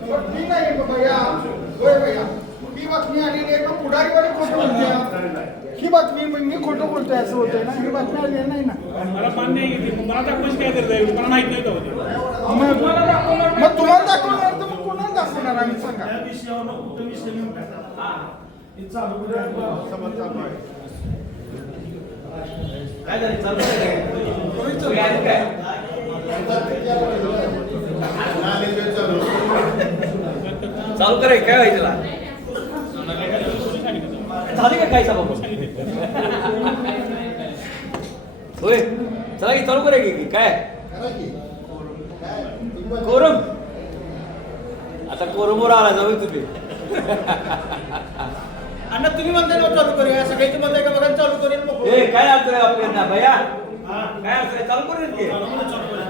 मी नाही भैया, होय भैया, ही बातमी आलेली आहे, पण पुढारीवाले खोटं बोलते. ही बातमी मी खोटं बोलतोय असं होतंय ना, ही बातमी आलेली नाही ना. मला मान्य आहे की मला दाखवायची काय करताय, मला माहित नाही होतं. मग तुम्हाला दाखवणार तर मग कोणाला दाखवणार आम्ही सांगा. चालू करे काय व्हायचं झाले का काय सभा होय चला की चालू करे की काय कोरम आता कोरमवर आला जाऊ तुम्ही अण्णा तुम्ही म्हणताय ना चालू करूया, सगळ्याची म्हणताय का बघा चालू करेल. ए काय अर्थ आहे आपल्याला भैया काय अर्थ आहे चालू करेल की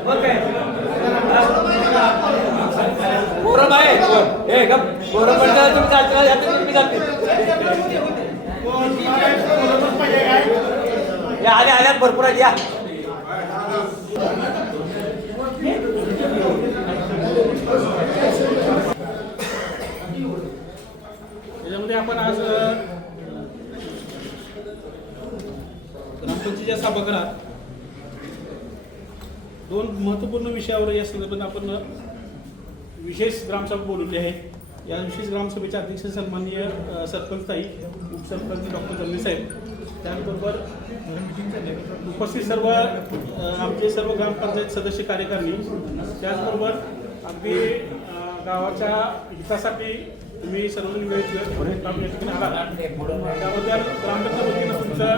बघ काय कोरम आहे ए गप कोरम म्हणता तुम्ही चालता यात तुम्ही जाते या आल्या भरपूर आहेत या त्याच्यामध्ये आपण आज ग्रामपंचायतीच्या सभागृहात दोन महत्त्वपूर्ण विषयावर या संदर्भात आपण विशेष ग्रामसभा बोलवली आहे. या विशेष ग्रामसभेचे अध्यक्ष सन्माननीय सरपंच ताई, उपसरपंच डॉक्टर जमले साहेब, त्याचबरोबर उपस्थित सर्व आमचे सर्व ग्रामपंचायत सदस्य कार्यकारिणी, त्याचबरोबर अगदी गावाच्या हितासाठी तुम्ही सर्वजण वेळेत आला त्याबद्दल ग्रामपंचायत वतीनं तुमचं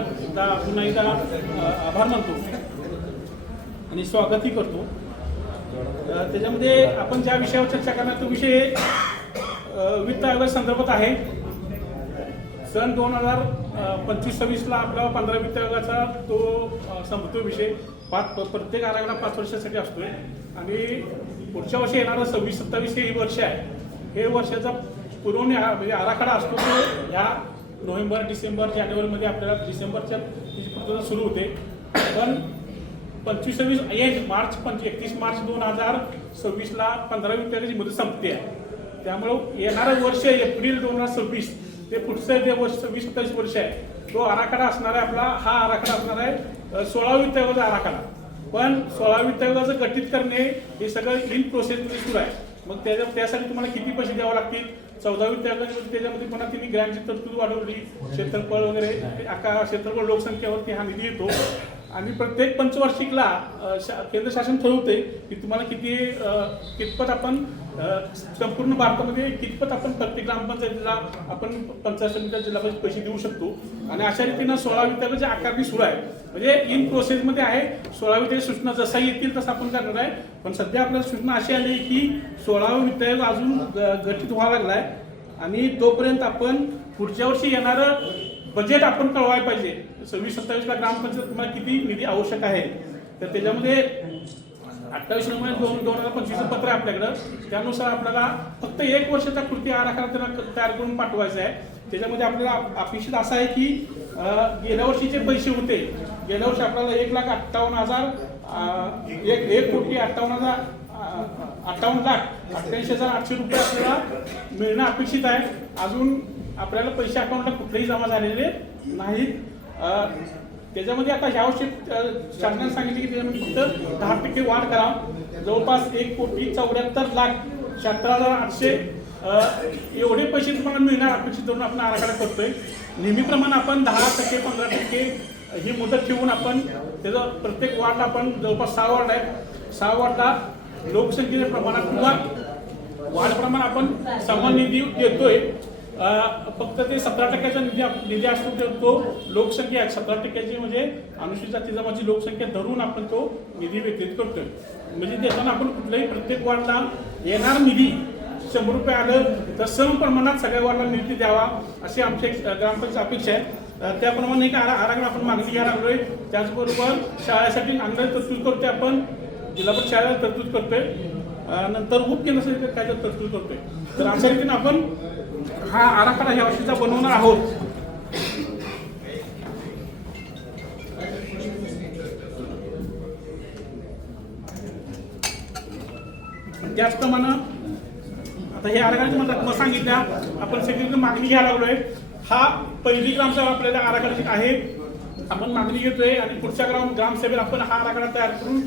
पुन्हा एकदा आभार मानतो आणि स्वागतही करतो. त्याच्यामध्ये आपण ज्या विषयावर चर्चा करणार तो विषय वित्त आयोग संदर्भात आहे. सन 2025-26ला आपला 15 वित्त आयोगाचा तो संपतो विषय. प्रत्येक आराखडा 5 वर्षासाठी असतोय आणि पुढच्या वर्षी येणारं 26-27 हे वर्ष आहे. हे वर्षाचा पुरवणी म्हणजे आराखडा असतो तो ह्या नोव्हेंबर, डिसेंबर, जानेवारीमध्ये आपल्याला डिसेंबरच्या प्रक्रिया सुरू होते. पण 25-26 मार्च 31 मार्च 2026ला 15 वित्त आयोगाची मुदत संपते आहे. त्यामुळं येणारं वर्ष एप्रिल 2026 ते पुढचं जे वर्ष 26-27 वर्ष आहे तो आराखडा असणार आहे. आपला हा आराखडा असणार आहे 16 वित्त आयोगाचा आराखडा. पण 16 वित्त आयोगाचं गठीत करणे हे सगळं इन प्रोसेसमध्ये सुरू आहे. मग त्यासाठी तुम्हाला किती पैसे द्यावे लागतील. 14 वित्त आयोगामध्ये त्याच्यामध्ये पुन्हा त्यांनी ग्रँटची तरतूद वाढवली, क्षेत्रफळ वगैरे क्षेत्रफळ लोकसंख्येवरती हा निधी येतो आणि प्रत्येक पंचवार्षिकला केंद्र शासन ठरवते की तुम्हाला कितपत आपण संपूर्ण भारतामध्ये कितपत आपण प्रत्येक ग्रामपंचायतीला आपण पंचायत समितीला जिल्हा परिषद पैसे देऊ शकतो. आणि अशा रीतीनं 16 वित्त आयोगाची आकारणी सुरू आहे. म्हणजे इन प्रोसेसमध्ये आहे. 16 वित्त सूचना जसा येतील तसं आपण करणार आहे. पण सध्या आपल्याला सूचना अशी आली की 16 वित्त आयोग अजून गठीत व्हावा लागलाय आणि तोपर्यंत आपण पुढच्या वर्षी येणारं बजेट आपण कळवायला पाहिजे. 26-27ला ग्रामपंचायत तुम्हाला किती निधी आवश्यक आहे. तर त्याच्यामध्ये 28 नोव्हेंबर 2025 पत्र आहे आपल्याकडं. त्यानुसार आपल्याला फक्त 1 वर्षाचा कृती आराखडा त्यांना तयार करून पाठवायचा आहे. त्याच्यामध्ये आपल्याला अपेक्षित असं आहे की गेल्या वर्षीचे पैसे होते. गेल्या वर्षी आपल्याला 1,58,000 1,58,88,880 रुपये आपल्याला मिळणं अपेक्षित आहे. अजून आपल्याला पैसे अकाउंटला कुठलेही जमा झालेले नाहीत. त्याच्यामध्ये आता ह्या वर्षी शासनाने सांगितले की त्याच्यामध्ये फक्त 10% वाढ करा. जवळपास 1,74,76,800 एवढे पैसे तुम्हाला मिळणार अपेक्षित धरून आपण आराखडा करतोय. नेहमीप्रमाणे आपण 10%, 15% ही मुदत ठेवून आपण त्याचं प्रत्येक वार्डला आपण जवळपास 6 वार्ड आहेत. 6 वार्डला लोकसंख्येच्या प्रमाणात किंवा वाढ प्रमाण आपण समान निधी देतोय. फक्त ते 17% निधी असतो तो लोकसंख्या आहे. 17% म्हणजे अनुसूचित जाती जमातीची लोकसंख्या धरून आपण तो निधी वितरित करतोय. म्हणजे देताना आपण कुठल्याही प्रत्येक वार्डला येणार निधी 100 रुपये आलं तर सम प्रमाणात सगळ्या वार्डला निधी द्यावा अशी आमची ग्रामपंचायत अपेक्षा आहे. त्याप्रमाणे एक आराखडा आपण मागणी घ्यायला लागलोय. त्याचबरोबर शाळेसाठी अंदाज तरतूद करतोय. आपण जिल्हा परिषद शाळेला तरतूद करतोय. नंतर उपकेंद्रासाठी काय तरतूद करतोय. तर अशा रीतीने आपण हा आराखडा ह्या वर्षीचा बनवणार आहोत. त्याचप्रमाणे आता हे आराखड्याची मला सांगितल्या आपण सगळीकडे मागणी घ्यायला लागलोय. हा पहिली ग्रामसभा आपल्याला आराखड्याची आहे, आपण मागणी घेतोय आणि पुढच्या ग्रामसभेत आपण हा आराखडा तयार करून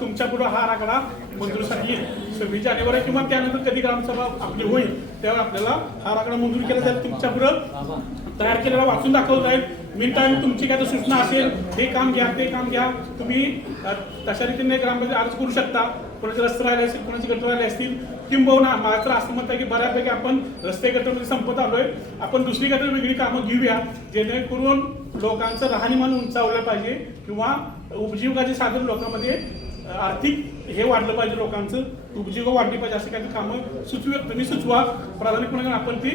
तुमच्या पुढे हा आराखडा मंजुरीसाठी येईल. 26 जानेवारी किंवा त्यानंतर कधी ग्रामसभा आपली होईल त्यावर आपल्याला हा आराखडा मंजूर केला जाईल, तुमच्या पुढे तयार केलेला वाचून दाखवत जाईल. मीन टाइम तुमची काय सूचना असेल, हे काम घ्या ते काम घ्या, तुम्ही तशा रीतीने ग्रामपंचायत अर्ज करू शकता. कोणाचे रस्ते राहिले असतील, कोणाचे गटर राहिले असतील, किंबहुना माझं असं मत आहे की बऱ्यापैकी आपण रस्ते गटरमध्ये संपत आलोय. आपण दुसरी गटर वेगळी कामं घेऊया जेणेकरून लोकांचं राहणीमान उंचावलं पाहिजे किंवा उपजीविकाचे साधन लोकांमध्ये आर्थिक हे वाढलं पाहिजे, लोकांचं उपजीविका वाढली पाहिजे असे काही कामं तुम्ही सुचवा. प्राधान्यपणे आपण ती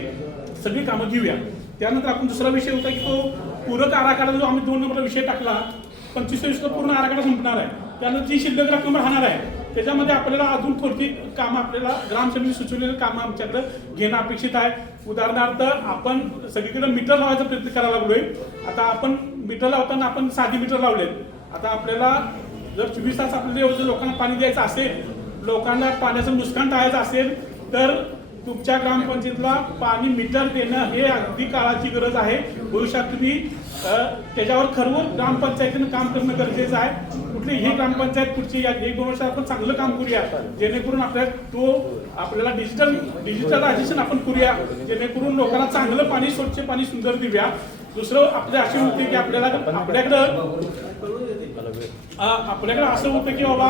सगळी कामं घेऊया. त्यानंतर आपण दुसरा विषय होता की तो पूरक आराखडा जो आम्ही 2 नंबरला विषय टाकला, 25 पूर्ण आराखडा संपणार आहे. त्यानंतर जी शिल्लक रक्कम राहणार आहे त्याच्यामध्ये आपल्याला अजून थोडी कामं आपल्याला ग्रामसभेने सुचवलेली कामं आमच्याकडे घेणं अपेक्षित आहे. उदाहरणार्थ आपण सगळीकडे मीटर लावायचा प्रयत्न करायला लागलोय. आता आपण मीटर लावताना आपण साधी मीटर लावलेत. आता आपल्याला जर 24 तास आपल्याला लोकांना पाणी द्यायचं असेल, लोकांना पाण्याचं नुकसान टाळायचं असेल तर तुमच्या ग्रामपंचायतीला पाणी मीटर देणं हे अगदी काळाची गरज आहे. भविष्यात तुम्ही त्याच्यावर खरवून ग्रामपंचायतीनं काम करणं गरजेचं आहे. कुठलीही ग्रामपंचायत पुढची 1-2 वर्ष आपण चांगलं काम करूया जेणेकरून आपल्याला डिजिटलायझेशन आपण करूया जेणेकरून लोकांना चांगलं पाणी, स्वच्छ पाणी, सुंदर देऊया. दुसरं आपल्या अशी होते की आपल्याकडे असं होतं की बाबा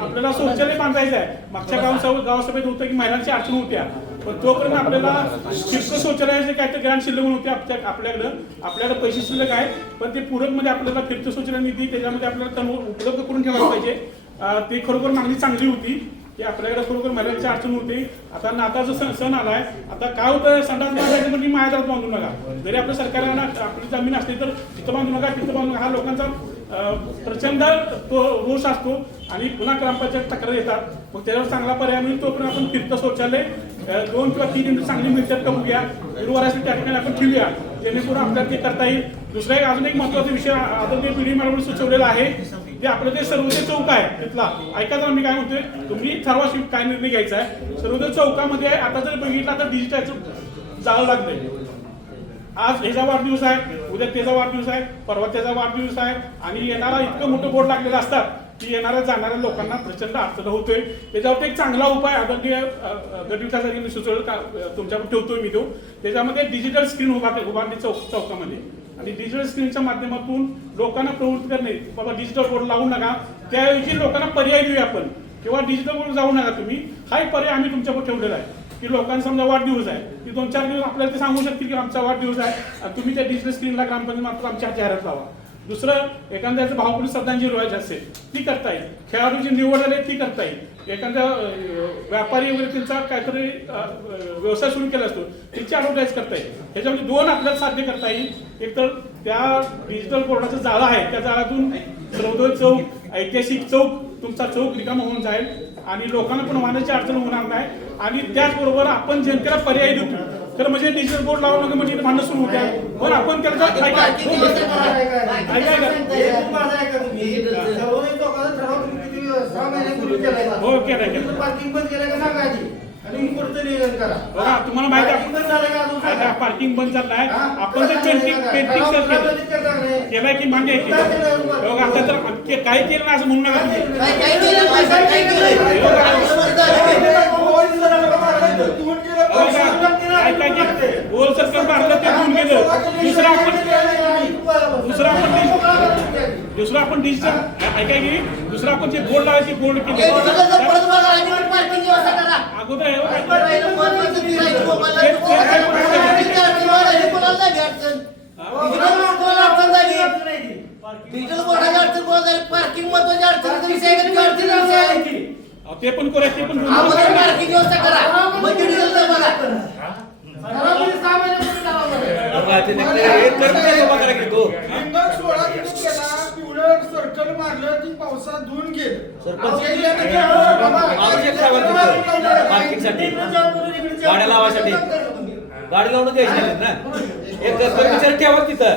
आपल्याला शौचालय बांधायचं आहे. मागच्या गावसभेत होतं की महिलांची अडचण होत्या, पण तोपर्यंत आपल्याला फिरतं शौचालयाचे काय तर ग्रांट शिल्लक होते आपल्याकडे पैसे शिल्लक आहे, पण ते पूरकमध्ये आपल्याला फिरतं शौचालय निधी त्याच्यामध्ये आपल्याला उपलब्ध करून ठेवायला पाहिजे. ते खरोखर मागणी चांगली होती की आपल्याकडे खरोखर महिलांची अडचण होती. आता नाताळचा सण आलाय, आता काय होतं संडास बांधायचं म्हणजे मायादारात बांधू नका. जरी आपल्या सरकारला आपली जमीन असली तर तिथं बांधू नका, तिथं बांधू नका. हा लोकांचा प्रचंड तो रोष असतो आणि पुन्हा ग्रामपंचायत तक्रार येतात. मग त्याच्यावर चांगला पर्याय मिळून तोपर्यंत आपण फिरतं शौचालय 2 किंवा 3 इंटू चांगली मिळतात का बघूया, गुरुवारासाठी त्या ठिकाणी आपण ठेवूया जेणेकरून आपल्याला ते करता येईल. दुसरा अजून एक महत्त्वाचा विषय आदरणीय पिढी मला सुचवलेला आहे जे आपलं ते सर्वोदय चौक आहे तिथला. ऐका जर मी काय म्हणतोय, तुम्ही ठरवा काय निर्णय घ्यायचा आहे. सर्वोदय चौकामध्ये आता जर बघितलं तर डिजिटलचं जाळं लागलंय. आज ह्याचा वाढदिवस आहे, उद्या त्याचा वाढदिवस आहे, परवा त्याचा वाढदिवस आहे आणि येणारा इतकं मोठं बोर्ड लागलेलं असतात की येणाऱ्या जाणाऱ्या लोकांना प्रचंड अडचण होतोय. त्याच्यावरती एक चांगला उपाय आदरणीय गटविकासासाठी सुचवलं तुमच्याकडे ठेवतोय मी तो. त्याच्यामध्ये डिजिटल स्क्रीन उभारली चौकामध्ये आणि डिजिटल स्क्रीनच्या माध्यमातून लोकांना प्रवृत्त करणे, बाबा डिजिटल बोर्ड लावू नका, त्याऐवजी लोकांना पर्याय देऊया आपण किंवा डिजिटल बोर्ड जाऊ नका तुम्ही. हा एक पर्याय आम्ही तुमच्याकडे ठेवलेला आहे की लोकांना समजा वाढदिवस आहे की 2-4 दिवस आपल्याला ते सांगू शकतील की आमचा वाढदिवस आहे आणि तुम्ही त्या डिजिटल स्क्रीनला ग्रामपंचायत मात्र आमच्या जाहिरात लावा. दुसरं एखाद्याचं भावपूर्ण श्रद्धांजली व्हायची असेल ती करता येईल, खेळाडूची निवड झाली ती करता येईल, एखाद्या व्यापारी वगैरे त्यांचा काहीतरी व्यवसाय सुरू केला असतो त्याची ॲडव्हर्टाईज करता येईल. ह्याच्यामध्ये 2 आपल्याला साध्य करता येईल. एक तर त्या डिजिटल बोर्डाचं जाळं आहे त्या जाळातून सर्वोदय चौक, ऐतिहासिक चौक, तुमचा चौक रिकामा होऊन जाईल आणि लोकांना पण वाहनाची अडचण होणार नाही. आणि त्याचबरोबर आपण जनतेला पर्याय देतो तर म्हणजे डिजिटल बोर्ड लावू नका म्हणजे भांडण सुरू होत्या, पण आपण त्याला तुम्हाला माहिती आहे पार्किंग बंद झालाय, आपण जर पेंटिंग केलाय की मान्य आहे आता तर काय केलं ना असं म्हणू नका गोल सर्कल मारलं ते होऊन गेलं. दुसरं आपण डिजिटल ऐकाय की दुसरं आपण जे बोर्ड लावायचे बोर्ड केले अगोदर ते पण करूया ते पण सर्कल मारलं ती पावसात धुवून गेलं. गाड्या लावायसाठी गाडी लावून द्यायची ना, एक कर्मचारी ठेवा तिथं.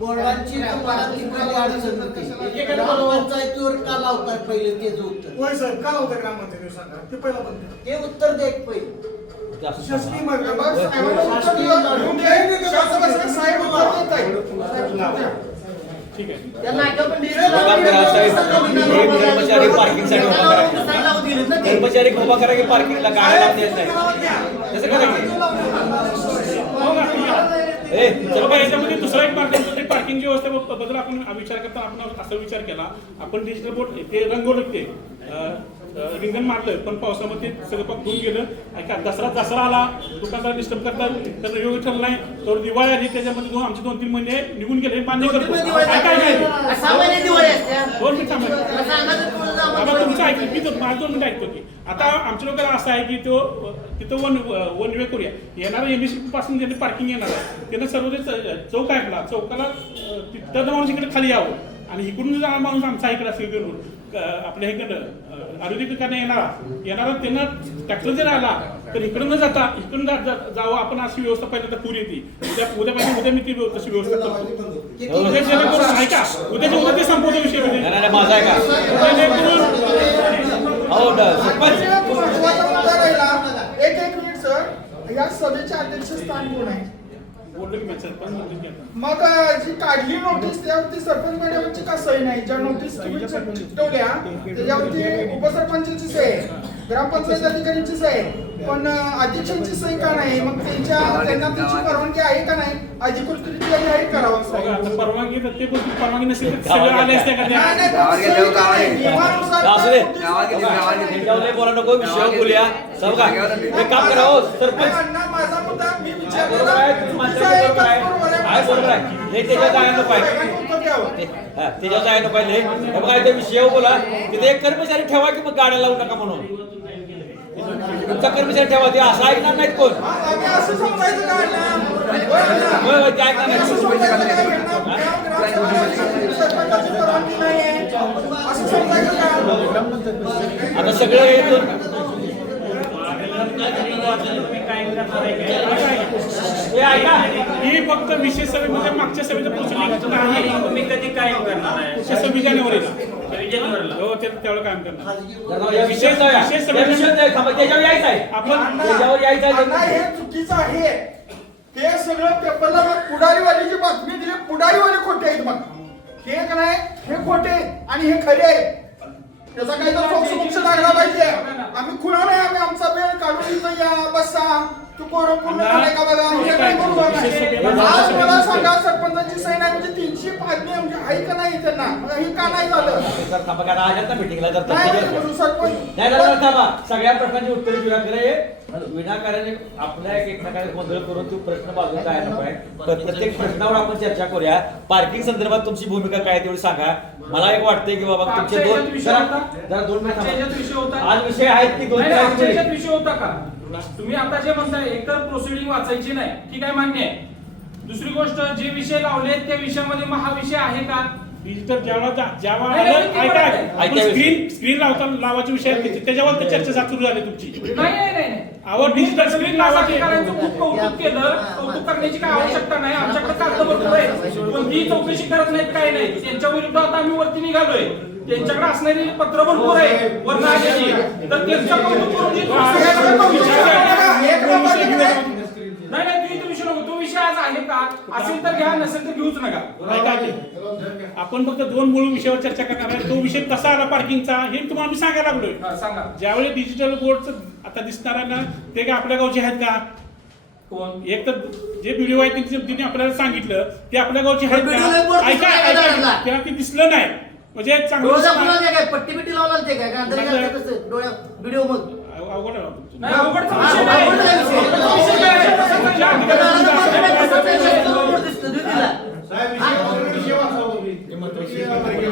बोर्डांची तुम्हाला लिखाणी अडचण होती. ग्रामपंचायतीवर का लावताय पहिले तेच उत्तर? होय सर का होतं ग्रामपंचायत सांगा ते पहिलं बंद ते उत्तर दे एक पहिले. शासकीय मार्ग बस साहेबांना उत्तर दिलं. शासनाचं साहेब उत्तर देत आहे. ठीक आहे. त्यांना ऐका पण कर्मचारी पार्किंगसाठी उभा करा. कर्मचारी उभा करा की पार्किंगला गाड्या लावून देत नाही. तसं करायचं. हो का? ठीक आहे. चला बरं, याच्यामध्ये दुसरा एक मार्ग म्हणजे पार्किंगची व्यवस्थेबद्दल आपण विचार करता आपण असा विचार केला. आपण डिजिटल बोर्ड ते रंगवलं ते रिंगण मारलं, पण पावसामध्ये सगळं पकडून गेलं. ऐका, दसरा आला, दुकानदार डिस्टर्ब करतात, तर योग्य ठरलं नाही. तर दिवाळी आली, त्याच्यामध्ये आमचे 2-3 महिने निघून गेले. मान्य करतो. काय दोन मिनिट थांबा. तुमचं ऐकलं मी माझं 2 मिनिट ऐकतो की आता आमच्या लोकांना असं आहे की तिथं वन वे करूया. येणारा एमएससी पासून ज्यांनी पार्किंग येणार आहे त्यांना सर्व चौक ऐकला, चौकाला तिथं माणूस इकडे खाली यावं आणि इकडून जाणार माणूस आमचा इकडे असेल करून आपल्या इकडं आयुर्वेदिकांना येणारा त्यांना ट्रॅक्टर जर आला तर इकडं न जाता इकडून जावं. आपण अशी व्यवस्था पहिल्यांदा पूर येते. उद्या मी ती तशी व्यवस्था करतो. उद्या जेणेकरून ऐका, उद्या ते संपवतो विषय म्हणजे माझा आहे का? हो सरपंच एक मिनिट सर, या सभेचे अध्यक्षस्थान कोण आहे? बोललो की सरपंच बोलतो की आता. मग जी काढली नोटीस त्यावरती सरपंच मॅडमची का सही नाही? ज्या नोटीस तुम्ही चिकटवल्या त्याच्यावरती उपसरपंचाची सही आहे, ग्रामपंचायत अधिकाऱ्यांची सही आहे, पण अध्यक्षांची सही का नाही? मग त्यांना त्यांची परवानगी आहे का नाही? अधिकृतरित्या जाहीर करावं बघा, सही. आता परवानगी ते गोष्टी परवानगी नसेल तर सगळं आले असते का त्या? नाही, नाही, सही का नाही? नियमानुसार असू दे. notice- त्याच्यावर बोला नको, विषयावर बोलूया. समजा एक काम करा हो सरपंच. अण्णा, माझा मुद्दा मी बरोबर विचारलेला आहे, तुम्ही चुकीचा म्हणता आहे ते का? बरोबर आहे. बरोबर आहे. आहे, बरोबर आहे. हे त्याच्यात जायला नको आहे. उत्तर द्यावं. त्याच्यावर जायला पाहिजे. हे बघा इथे विषयावर बोला. तिथे एक कर्मचारी ठेवा की मग गाड्या लावू नका म्हणून. तुमचा कर्मचारी ठेवा, ते असं ऐकणार नाहीत कोण. आम्ही असं समजायचं का अण्णा? होय होय, ते ऐकणार असं नाही. समजायचं का अण्णा? ग्रामसभेची सरपंचाची परवानगी नाही आहे. असं समजायचं का? आता सगळं येतो. हे ऐका, ही फक्त विशेष सभेमध्ये मागच्या सभेचं प्रोसिडिंग नाही. तुम्ही कधी कायम करणार आहे? 26 जानेवारीला. जानेवारीला. हो, तेवढं काम करणार. या विषय जाऊया. विशेष या विषयात जाऊया. थांबा, त्याच्यावर यायचं आहे. आपण त्याच्यावर यायचं अण्णा, आहे. हे चुकीचं आहे. हे सगळं पेपरला मग पुढारीवालीची बातमी दिली, पुढारीवाले खोटे आहेत मग. हे का नाही, हे खोटे आणि हे खरे आहे. त्याचा काहीतरी मोक्ष लागला पाहिजे. आम्ही खुणा नाही, आम्ही आमचा वेळ काढून इथं या बसा. तू कोण पूर्ण झालाय का बघा. हे काही बरोबर नाही. आज मला सांगा, सरपंचाची सही नाही म्हणजे 300 पादमी म्हणजे आहे का नाही त्यांना? मग हे का नाही झालं? सर, थांबा, कारण आज आता मीटिंगला जर नाही तसं म्हणून सरपंच नाही झालं, थांबा. सगळ्या प्रश्नांची उत्तरे दिल्या खरे विनाकाराने आपल्या एक प्रकारे गोंधळ करून तो प्रश्न बाजूला जायला नको आहे. तर प्रत्येक प्रश्नावर आपण चर्चा करूया. पार्किंग संदर्भात तुमची भूमिका काय तेवढी सांगा. मला एक वाटतंय की बाबा तुमचे आजच्या दोन याच्यात विषय जरा होता? जरा 2 मिनिट आजच्या याच्यात विषय थांबा. होता? आज विषय आहेत की 2 नाही, आजच्या मिनिट याच्यात विषय होता का? तुम्ही आता जे म्हणताय एकतर प्रोसिडिंग वाचायची नाही, ठीक आहे, मान्य आहे. दुसरी गोष्ट, जे विषय लावले त्या विषयामध्ये हा विषय आहे का? डिजिटल जेव्हा नाही, नाही, स्क्रीन लावायचे विषय आहेत, त्याच्यावर ते चर्चा सुरू झाली तुमची. नाही. आवड डिजिटल स्क्रीन लावायची. अधिकाऱ्यांचं खूप कौतुक केलं. कौतुक करण्याची काय आवश्यकता नाही. आमच्याकडे कागद भरपूर आहे, पण ती चौकशी करत नाहीत, काही नाही. त्यांच्या विरुद्ध आता आम्ही वरती निघालोय. त्यांच्याकडे असणारी पत्र भरपूर आहे वरनं आलेली. तर त्यांचं कौतुक करून जी नाही तू इथे विषय नको. तो विषय आज आहे का? असेल तर घ्या, नसेल तर घेऊच नका. ऐका की, आपण फक्त 2 मूळ विषयावर चर्चा करणार आहे. तो विषय कसा आला पार्किंगचा हे तुम्हाला मी सांगायला लागलोय. हा, सांगा. ज्यावेळी डिजिटल बोर्डचं आता दिसणार आहे ना, ते काय आपल्या गावचे आहेत का? कोण? एक तर जे व्हिडिओ आहे तिने आपल्याला सांगितलं ते आपल्या गावचे आहेत व्हिडिओ लय बोलतो, ऐका काय करणार? तेव्हा ते दिसलं नाही म्हणजे डोळ्याचा चांगलं फुला काय पट्टी बिट्टी लावला ते काय का डोळ्या व्हिडिओ मग अवघड आहे तुमचं. नाही, अवघडचा विषय नाही. अवघड आहे विषय. अवघडचा विषय काय आहे? तुमच्या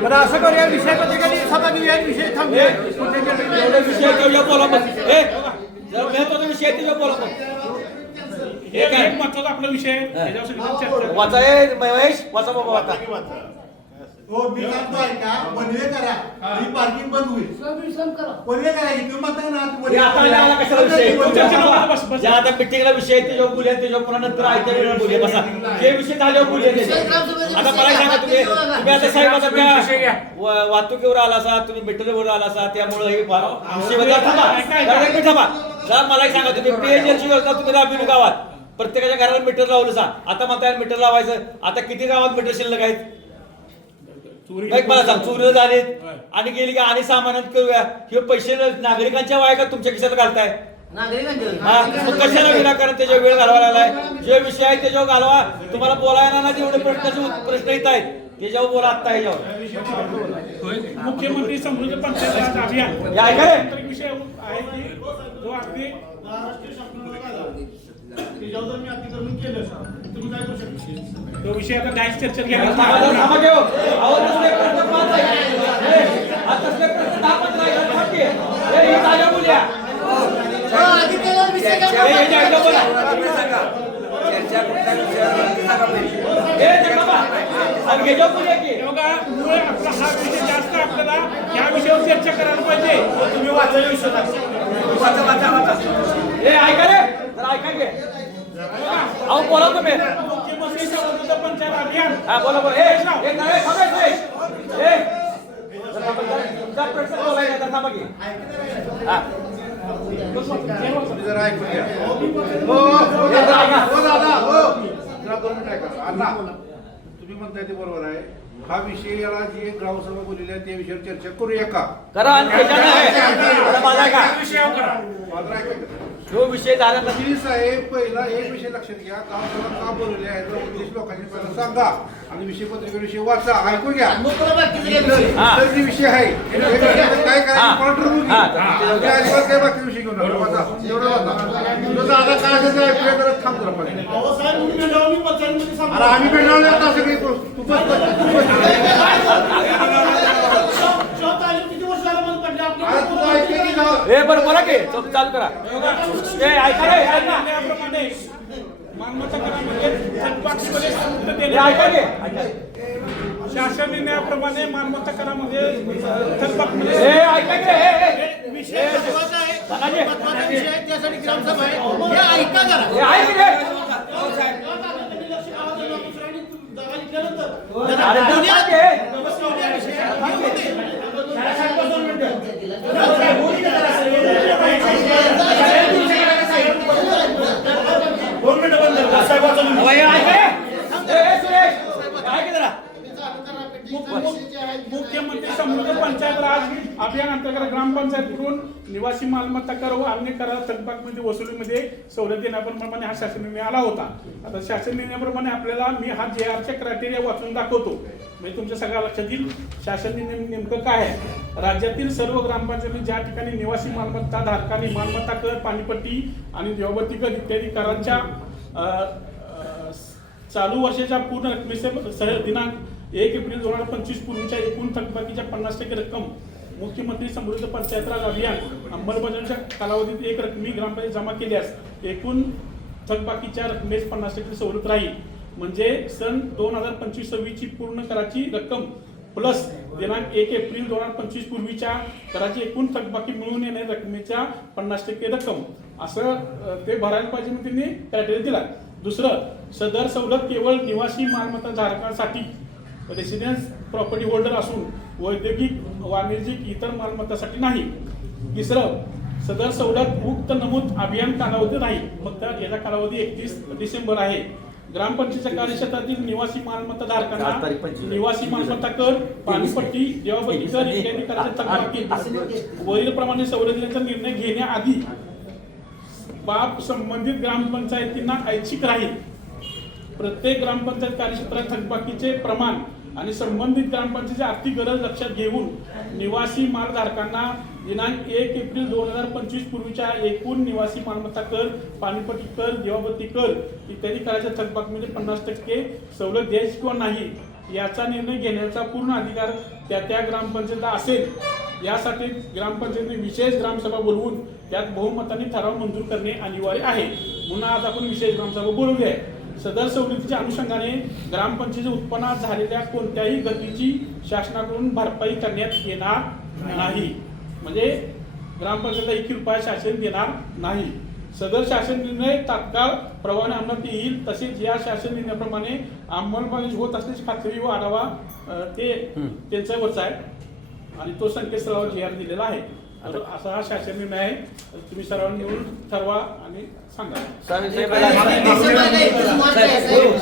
तर असं करूया विषयापत्रिका सभा घेऊया विषय थांबूया. एवढे विषय घेऊया बोला मग. जर महत्वाचा विषय आहे त्याच्यावर बोला मग. हे काय एक महत्वाचा आपला विषय आहे त्याच्यावर सगळी चर्चा वाचा महेश, वाचा बाबा वाचा. हो मी सांगतो ऐका बनवे करा ही पार्किंग बंद होईल बनवे करा इथे म्हणताय ना हे आता आला कशाला विषय? बस, बस. ज्या आता मिटिंगला विषय ते जेव्हा बोलूया ते जेव्हा पुन्हा नंतर आयत्या वेळेला बोलूया बसा जे विषय झाल्यावर बोलूया त्याचे. आता मला सांगा तुम्ही आता साहेब आता त्या वाहतुकीवर आला असा तुम्ही मेट्रोवर आला असा त्यामुळे हे विषय बदला थांबा जरा मला एक सांगा तुम्ही पेयजलची योजना तुम्ही राबविली गावात प्रत्येकाच्या घराला मीटर लावलं सा आता म्हणताय मीटर लावायचं आता किती गावात मीटर शिल्लक आहेत? मला सांग चोरी झालीत आणि गेली की आणि सामान्यात करूया हे पैसे नागरिकांच्या वाया का तुमच्या खिशात घालताय? हा मग कशाला विनाकारण त्याच्यावर वेळ घालवा लागलाय? जे विषय आहे त्याच्यावर घालवा तुम्हाला बोलायला ना जेवढे प्रश्न येत आहेत त्याच्यावर बोला आत्ता ह्याच्यावर. मुख्यमंत्री समृद्ध पंचायत राज अभियान हे ऐका रे. तांत्रिक विषय आहे की जो अगदी तो विषय आता डायस चर्चेत घ्यायला थांबा घेऊ. अहो, तसले प्रश्न पाच आहेत. आता तसले प्रश्न 10-15 आहेत. थांब की. हे जागा बोलूया. हे जागा बोला. हे थांबा. आणि घ्यायचं बोलूया की. बघा मुळे आपला हा विषय जास्त आपल्याला या विषयावर चर्चा करायला पाहिजे. तुम्ही वाचा विषय हे ऐका रे जरा ऐका घे. अहो बोला तुम्ही. मुख्यमंत्री समृद्ध पंचायत अभियान हा बोला बोला. हे थांबायचं हे तुमचा प्रश्न बोलायचा तर थांबा की. हा जरा ऐकून घ्या. अण्णा तुम्ही म्हणताय ते बरोबर आहे. हा विषय याला जी ग्रामसभा बोललेली आहे त्या विषयावर चर्चा करूया का? करा आणि त्याच्यानं आहे. आता माझा ऐका. माझं ऐकायचं. जो विषय झाला ना श्री साहेब पहिला एक विषय लक्षात घ्या ग्रामसभा का बोलवले आहे तो उद्देश लोकांनी पहिला सांगा आणि विषय पत्रिकेविषयी वाचा ऐकून घ्या. तर जे विषय आहे काय करायचं अजिबात काय बाकी विषय घेऊन वाचा एवढं वाचा आता काय असेल ते ऐकूया जरा थांब जरा पाहिजे. अरे आम्ही भेटणार आता सगळी तू बस तुझं ऐकलं की जाऊ. हे बरं बोला की चालू करा. हे ऐका रे ऐका. निर्णयाप्रमाणे मालमत्ता करामध्ये थकबाकीमध्ये सूट हे देण्यात ऐका आली. की. शासन निर्णयाप्रमाणे मालमत्ता करामध्ये थकबाकीमध्ये हे ऐका की. हे विषय धनाजी. त्यासाठी ग्रामसभा आहे हे ऐका जरा. हे ऐक रे. अरे बोला की. मुख्यमंत्री समृद्ध पंचायत राज अभियान अंतर्गत ग्रामपंचायतीकडून निवासी मालमत्ता कर व अन्य करार थकबाकीमध्ये वसुलीमध्ये सवलत देण्याप्रमाणे हा शासन निर्णय आला होता. आता शासन निर्णयाप्रमाणे आपल्याला मी हा JR क्रायटेरिया वाचून दाखवतो म्हणजे तुमच्या सगळ्या लक्षात येईल शासन निर्णय नेमकं काय आहे. राज्यातील सर्व ग्रामपंचायती ज्या ठिकाणी निवासी मालमत्ता धारकांनी मालमत्ता कर पाणीपट्टी आणि देवबत्ती कर इत्यादी करांच्या चालू वर्षाच्या पूर्ण रकमेसह दिनांक 1 एप्रिल 2025 पूर्वीच्या एकूण थकबाकीच्या 50% रक्कम मुख्यमंत्री समृद्ध पंचायत राज अभियान अंमलबजावणीच्या कालावधीत एक रकमी ग्रामपंचायत जमा केल्यास एकूण थकबाकीच्या रकमेस 50% सवलत राहील. म्हणजे सन 2025-26 ची पूर्ण कराची रक्कम प्लस दिनांक 1 एप्रिल 2025 पूर्वीच्या कराची एकूण थकबाकी मिळून येणाऱ्या रकमेच्या 50% रक्कम असं ते भरायला पाहिजे म्हणून त्यांनी क्रायटेरिया दिला. दुसरं सदर सवलत केवळ निवासी मालमत्ता धारकांसाठी रेसिडेन्स प्रॉपर्टी होल्डर असून वैद्यकीय वाणिज्यिक इतर मालमत्तासाठी नाही. तिसरं सदर सवलत मुक्त नमूद अभियान कालावधी नाही फक्त याचा कालावधी 31 डिसेंबर आहे. ग्रामपंचायतीच्या कार्यक्षेत्रातील निवासी मालमत्ता धारकांना निवासी मालमत्ता कर पाणीपट्टी देवाबत्ती कर इत्यादी करायचे थकबाकी वरील प्रमाणे सवलतीचा निर्णय घेण्याआधी बाब संबंधित ग्रामपंचायतींना ऐच्छिक राहील. प्रत्येक ग्रामपंचायत कार्यक्षेत्रात थकबाकीचे प्रमाण आणि संबंधित ग्रामपंचायतीची आर्थिक गरज लक्षात घेऊन निवासी मालधारकांना दिनांक 1 एप्रिल 2025 पूर्वीच्या एकूण निवासी मालमत्ता कर पाणीपट्टी कर देवाबत्ती कर इत्यादी करायच्या थकबाकीमध्ये 50% सवलत द्यायची किंवा नाही याचा निर्णय घेण्याचा पूर्ण अधिकार त्या ग्रामपंचायतीला असेल. यासाठी ग्रामपंचायतीने विशेष ग्रामसभा बोलवून त्यात बहुमताने ठराव मंजूर करणे अनिवार्य आहे. म्हणून आज आपण विशेष ग्रामसभा बोलवली आहे. सदर सवलतीच्या अनुषंगाने ग्रामपंचायतीच्या उत्पन्नात झालेल्या कोणत्याही घटीची शासनाकडून भरपाई करण्यात येणार नाही. म्हणजे ग्रामपंचायतीला 1 रुपया शासन देणार नाही. सदर शासन निर्णय तात्काळ प्रभावाने अंमलात येईल. तसेच या शासन निर्णयाप्रमाणे अंमलबजावणी होत असल्याची खात्री व आढावा ते त्यांच्यावरचा आहे आणि तो संकेतस्थळावर JR दिलेला आहे. तर असा हा शासन निर्णय आहे. तुम्ही सर्वांनी मिळून ठरवा आणि सांगा.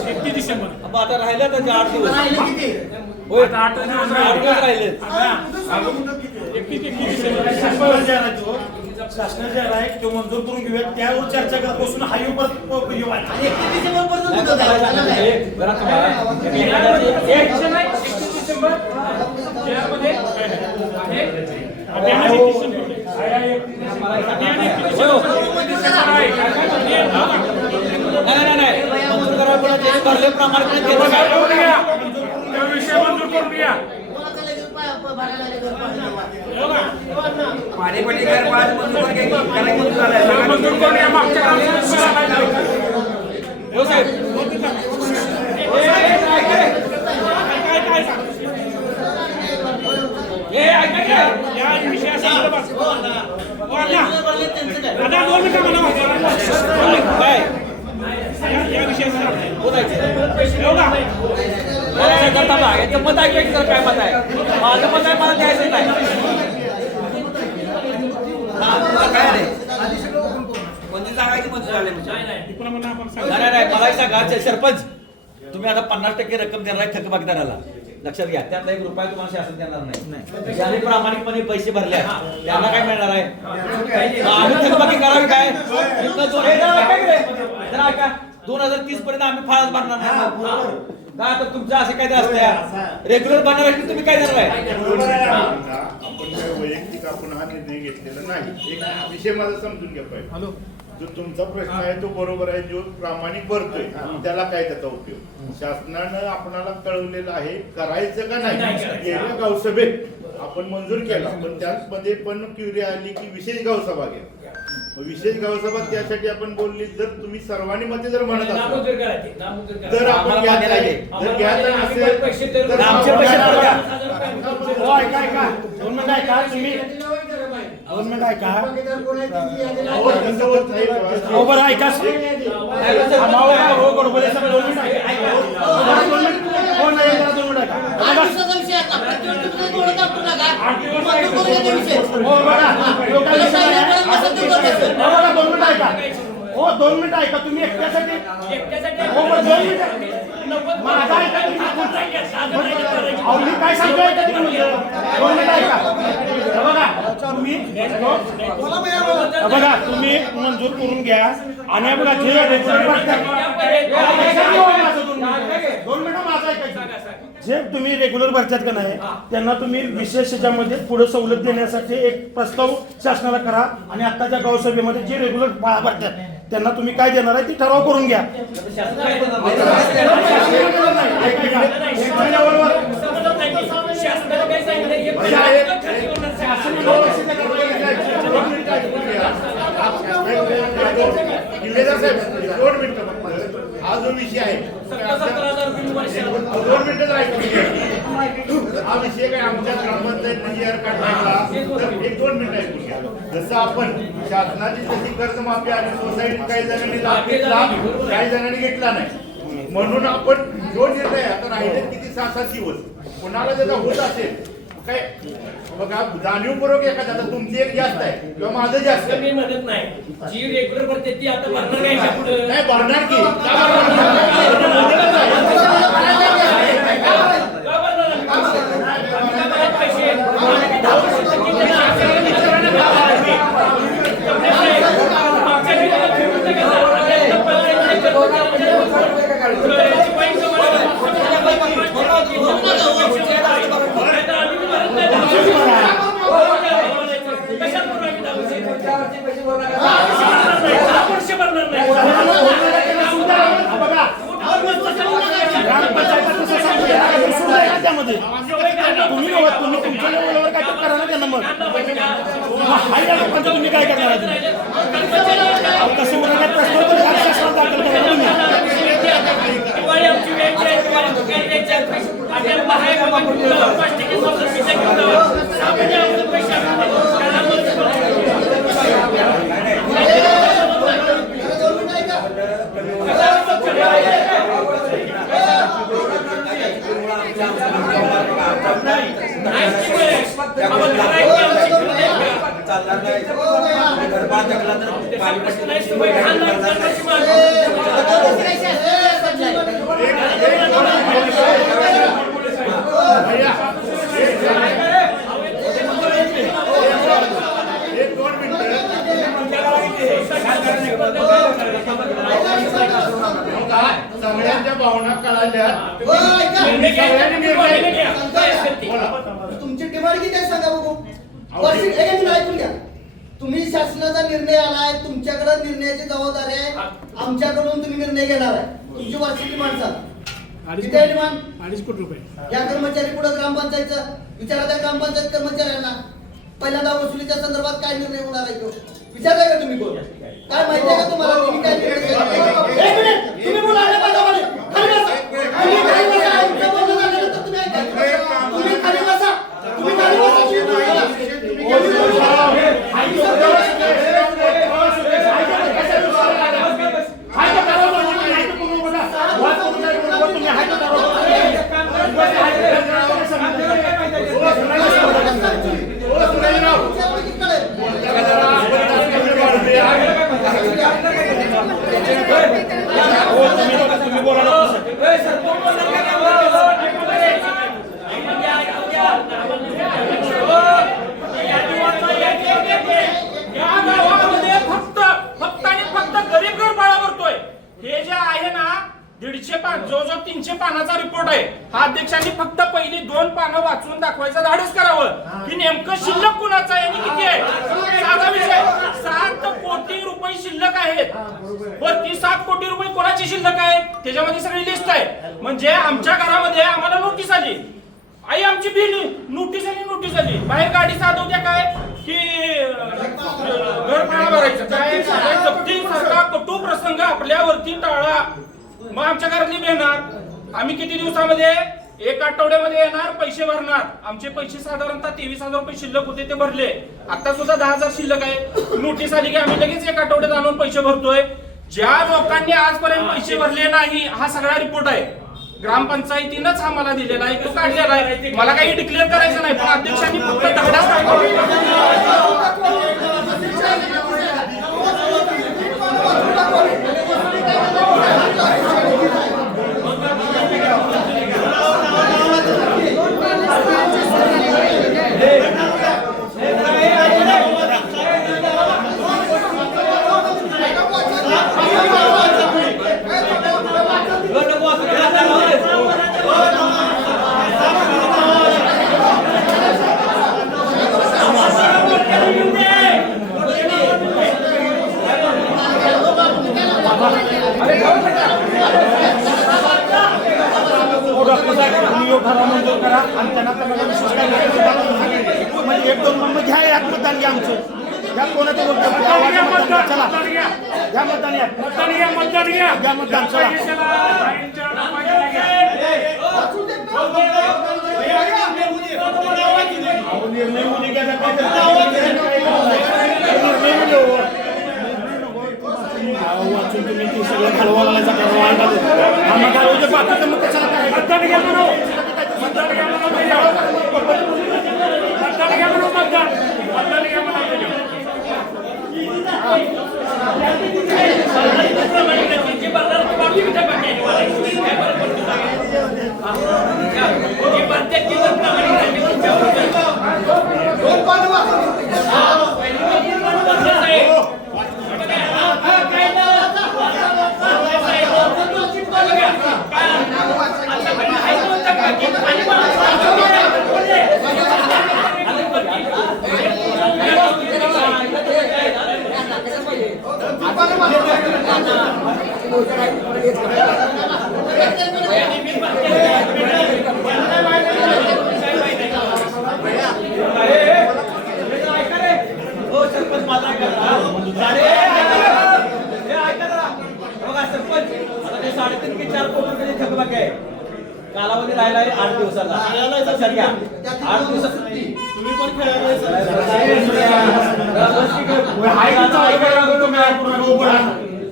31 डिसेंबर. आता राहिलं तर 8 दिवस होय, 8 दिवस राहिले. 31 डिसेंबर. शासनाने जे आहे तो मंजूर करून घेऊया, त्यावर चर्चा करत बसून हायवे जरा तुम्हाला इलेक्शन आहे 31 डिसेंबर मध्ये आहे. नाही मंजूर करावं पण जे ठरल्याप्रमाणे केलं काय? विषय मंजूर करून घ्या. मंजूर करून घ्या. मागच्या हो साहेब या विषयासंदर्भात आता 2 मिनिटं म्हणा. काय या विषयासंदर्भात बोलायचं याचं मत ऐकायचं सर, काय मत आहे? माझं मत आहे, मला द्यायचं नाही. नाही मला सांगा सरपंच, तुम्ही आता 50% रक्कम देणार आहे थकबाकीदाराला, लक्षात घ्या. त्यातला 1 रुपया तुम्हाला शासन देणार नाही. ज्याने प्रामाणिकपणे पैसे भरले त्यांना काय मिळणार आहे? आम्ही थकबाकी करावी काय? जरा ऐका, 2030 पर्यंत आम्ही फाळच भरणार नाही का? आता तुमचं असं काय असतं रेग्युलर भरणार आहे, तुम्ही काय देणार आहे? आपण वैयक्तिक आपण हा निर्णय घेतलेला नाही. एक विषय मला समजून घ्या पाहिजे. जो तुमचा प्रश्न आहे तो बरोबर आहे. जो प्रामाणिक भरतोय त्याला काय त्याचा उपयोग? शासनानं आपणाला कळवलेलं आहे करायचं का नाही. गेल्या गावसभेत आपण मंजूर केला, पण त्यामध्ये पण क्युरी आली की विशेष गावसभा घ्या. विशेष गावसभा त्यासाठी आपण बोलली, जर तुम्ही सर्वांनी मध्ये जर म्हणत असाल तर आपण घ्यायचं आहे. जर घ्यायचं नसेल तर आमचे पैसे नाही द्या. ऐका 2 मिनिटं ऐका तुम्ही 2 मिनिटं ऐका. अहो, तसं होत नाही. हो बरं ऐका. हो बरोबर सर 2 मिनिटं ऐका. हो नाही जरा 2 मिनिटं ऐका. हो बघा बघा 2 मिनिटं ऐका. हो 2 मिनिटं ऐका. तुम्ही एकट्यासाठी हो बरं 2 मिनिटं माझा ऐका तुम्ही. अहो मी काय सांगतोय ऐका तुम्ही. 2 मिनिटं ऐका. बघा तुम्ही बघा तुम्ही मंजूर करून घ्या आणि बघा जे रेग्युलर भरतात 2 मिनिटं माझं ऐकायचं. जे तुम्ही रेग्युलर भरतात का नाही त्यांना तुम्ही विशेष ह्याच्यामध्ये पुढे सवलत देण्यासाठी एक प्रस्ताव शासनाला करा आणि आत्ताच्या गावसभेमध्ये जे रेग्युलर भरतात त्यांना तुम्ही काय देणार आहे ती ठराव करून घ्या. किल्लेदार साहेब 2 मिनिटं फक्त. हा जो विषय आहे 2 मिनिटं ऐकून घ्या. हा विषय काय आमच्या ग्रामपंचायत JR काढला तर 1-2 मिनिटं ऐकून घ्या. जसं आपण शासनाची जशी कर्जमाफी आणि सोसायटी काही जणांनी लाभ घेतला, काही जणांनी घेतला नाही, म्हणून आपण जो निर्णय आता राहिले किती 6-7 दिवस कोणाला त्याचा होत असेल काय बघा जाणीवपूर्वक एखादा आता तुमची एक जास्त आहे किंवा माझं जास्त मी म्हणत नाही. जी रेग्युलर भरते ती आता भरणार नाही. नाही भरणार की तुम्ही तुमच्या लेवलवर काय करा ना त्यांना मग तुम्ही काय करणार तसं मला प्रश्न दाखल करा तुम्ही दिवाळी आमची वेगळी आहे, दिवाळी तुमची वेगळी आहे. आपल्याला बाहेर आपण घेतलं, 5% सवलतीचं घेतलं. सामान्य आमचं पैसे आपण त्याला एक 2 मिनिटं सगळ्यांच्या भावना कळाल्या. तुमची डिमांड किती आहे सांगा बघू. वार्षिक एक मिनिट ऐकून घ्या. तुम्ही शासनाचा निर्णय आलाय, तुमच्याकडे निर्णयाची जबाबदारी आहे, आमच्याकडून तुम्ही निर्णय घेणार आहे. तुमची वार्षिक डिमांड सांगा. किती आहे डिमांड? 2.5 कोटी रुपये. या कर्मचारी पुढे ग्रामपंचायतचं विचारा, त्या ग्रामपंचायत कर्मचाऱ्यांना पहिल्यांदा वसुलीच्या संदर्भात काय निर्णय होणार आहे तो विचारलाय का तुम्ही? कोण काय माहिती आहे का तुम्हाला? तुम्ही काय निर्णय घेतला? एक मिनिट, तुम्ही बोलायला पाहिजे आम्हाला. खाली बसा. तुम्ही खाली बसा. आमचं बोलणं झालं तर तुम्ही ऐका. तुम्ही खाली बसा. तुम्ही खाली बसा. तुम्ही बोला. या गावामध्ये फक्त आणि फक्त गरीब घर बाळा भरतोय. हे जे आहे ना 150 पान, जो 300 पानाचा रिपोर्ट आहे, हा अध्यक्षांनी फक्त पहिली 2 पानं वाचून दाखवायचं धाडस करावं की नेमकं शिल्लक कुणाचं आहे आणि किती आहे. साधा विषय, 7 कोटी रुपये शिल्लक आहेत. वरती 7 कोटी रुपये कोणाची शिल्लक आहे त्याच्यामध्ये सगळी लिस्ट आहे. म्हणजे आमच्या घरामध्ये आम्हाला नोटीस आली, आई आमची बिल नोटीस आली, बाहेर गाडी साधवत्या काय की घर भाडा भरायचं काय, जप्तीसारखा कटू प्रसंग आपल्यावरती टाळा. मग आमच्या घरातली भेणार, आम्ही किती दिवसामध्ये 1 आठवड्यामध्ये येणार, पैसे भरणार. आमचे पैसे साधारणतः 23,000 रुपये शिल्लक होते, ते भरले. आता सुद्धा 10,000 शिल्लक आहे. नोटीस आली की आम्ही लगेच 1 आठवड्यात आणून पैसे भरतोय. ज्या लोकांनी आजपर्यंत पैसे भरले नाही, हा सगळा रिपोर्ट आहे. ग्रामपंचायतीनंच हा मला दिलेला आहे, तो काढलेला आहे. मला काही डिक्लेअर करायचं नाही, पण अध्यक्षांनी फक्त धाडस मंजूर करा आणि त्यांना म्हणजे 1-2 नंबर घ्या. यात मतदान घ्या आमचं. या कोणाचं चला घ्या मतदान, घ्या मतदान चला. निर्णय होऊ वाचून तुम्ही ते सगळं घालवायला मग कशाला सरपंच 3.5 ते 4 राहिला आहे 8 दिवसाचा लक्षात घ्या 8 दिवसात तुम्ही पण खेळायला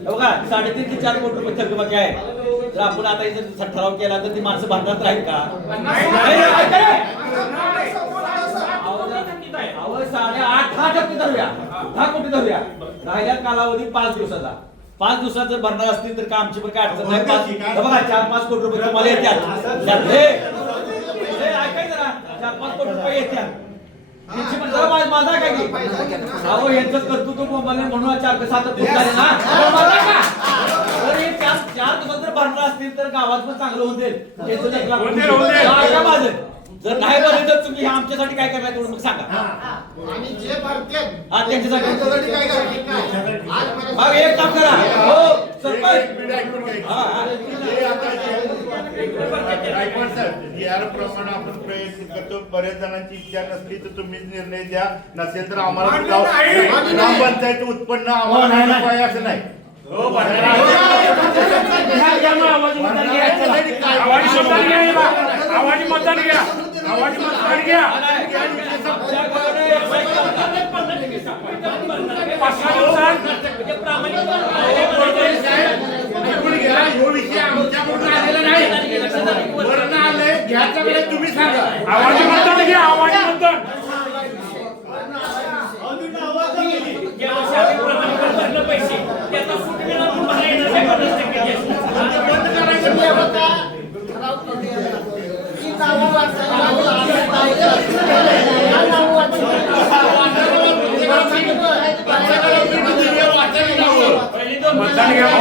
बघा 3.5 ते 4 कोटी रुपये थकबाकी आहे. जर आपण आता जर ठराव केला तर ती माणसं भांडणात राहील का? अहो 8.5 धरूया 10 कोटी धरूया राहिल्या कालावधी 5 दिवसाचा 5 दिवसात जर भरणार असतील तर का आमची पण काय अडचण नाही. बघा 4-5 कोटी रुपये तुम्हाला येतात ऐकाय जरा 4-5 कोटी रुपये येतात यांची पण जरा माझा काय की अहो यांचं कर्तृत्व म्हणून 4-7 कोटी झाले ना तर हे 4 दिवसात जर भरणार असतील तर गावात पण चांगलं होईल माझं जर नाही बरं तर तुम्ही आमच्यासाठी काय करणार तेवढं मग सांगा. आणि जे भारतीय हा त्यांच्यासाठी काय करणार मग एक काम करा हो सरपंच याप्रमाणे आपण प्रयत्न करतो. बऱ्याच जणांची इच्छा नसली तर तुम्ही निर्णय द्या नसेल तर आम्हाला ग्रामपंचायत उत्पन्न आम्हाला पाहिजे असं नाही. आवाजी मतदान घ्या आवाजी मतदान घ्या 5 दिवसात विषय आमच्याकडून आलेला नाही वरनं आलंय घ्यायच्या वेळेस तुम्ही सांगा. आवाजी मतदान घ्या आवाजी मतदान पैसे मतदान घ्या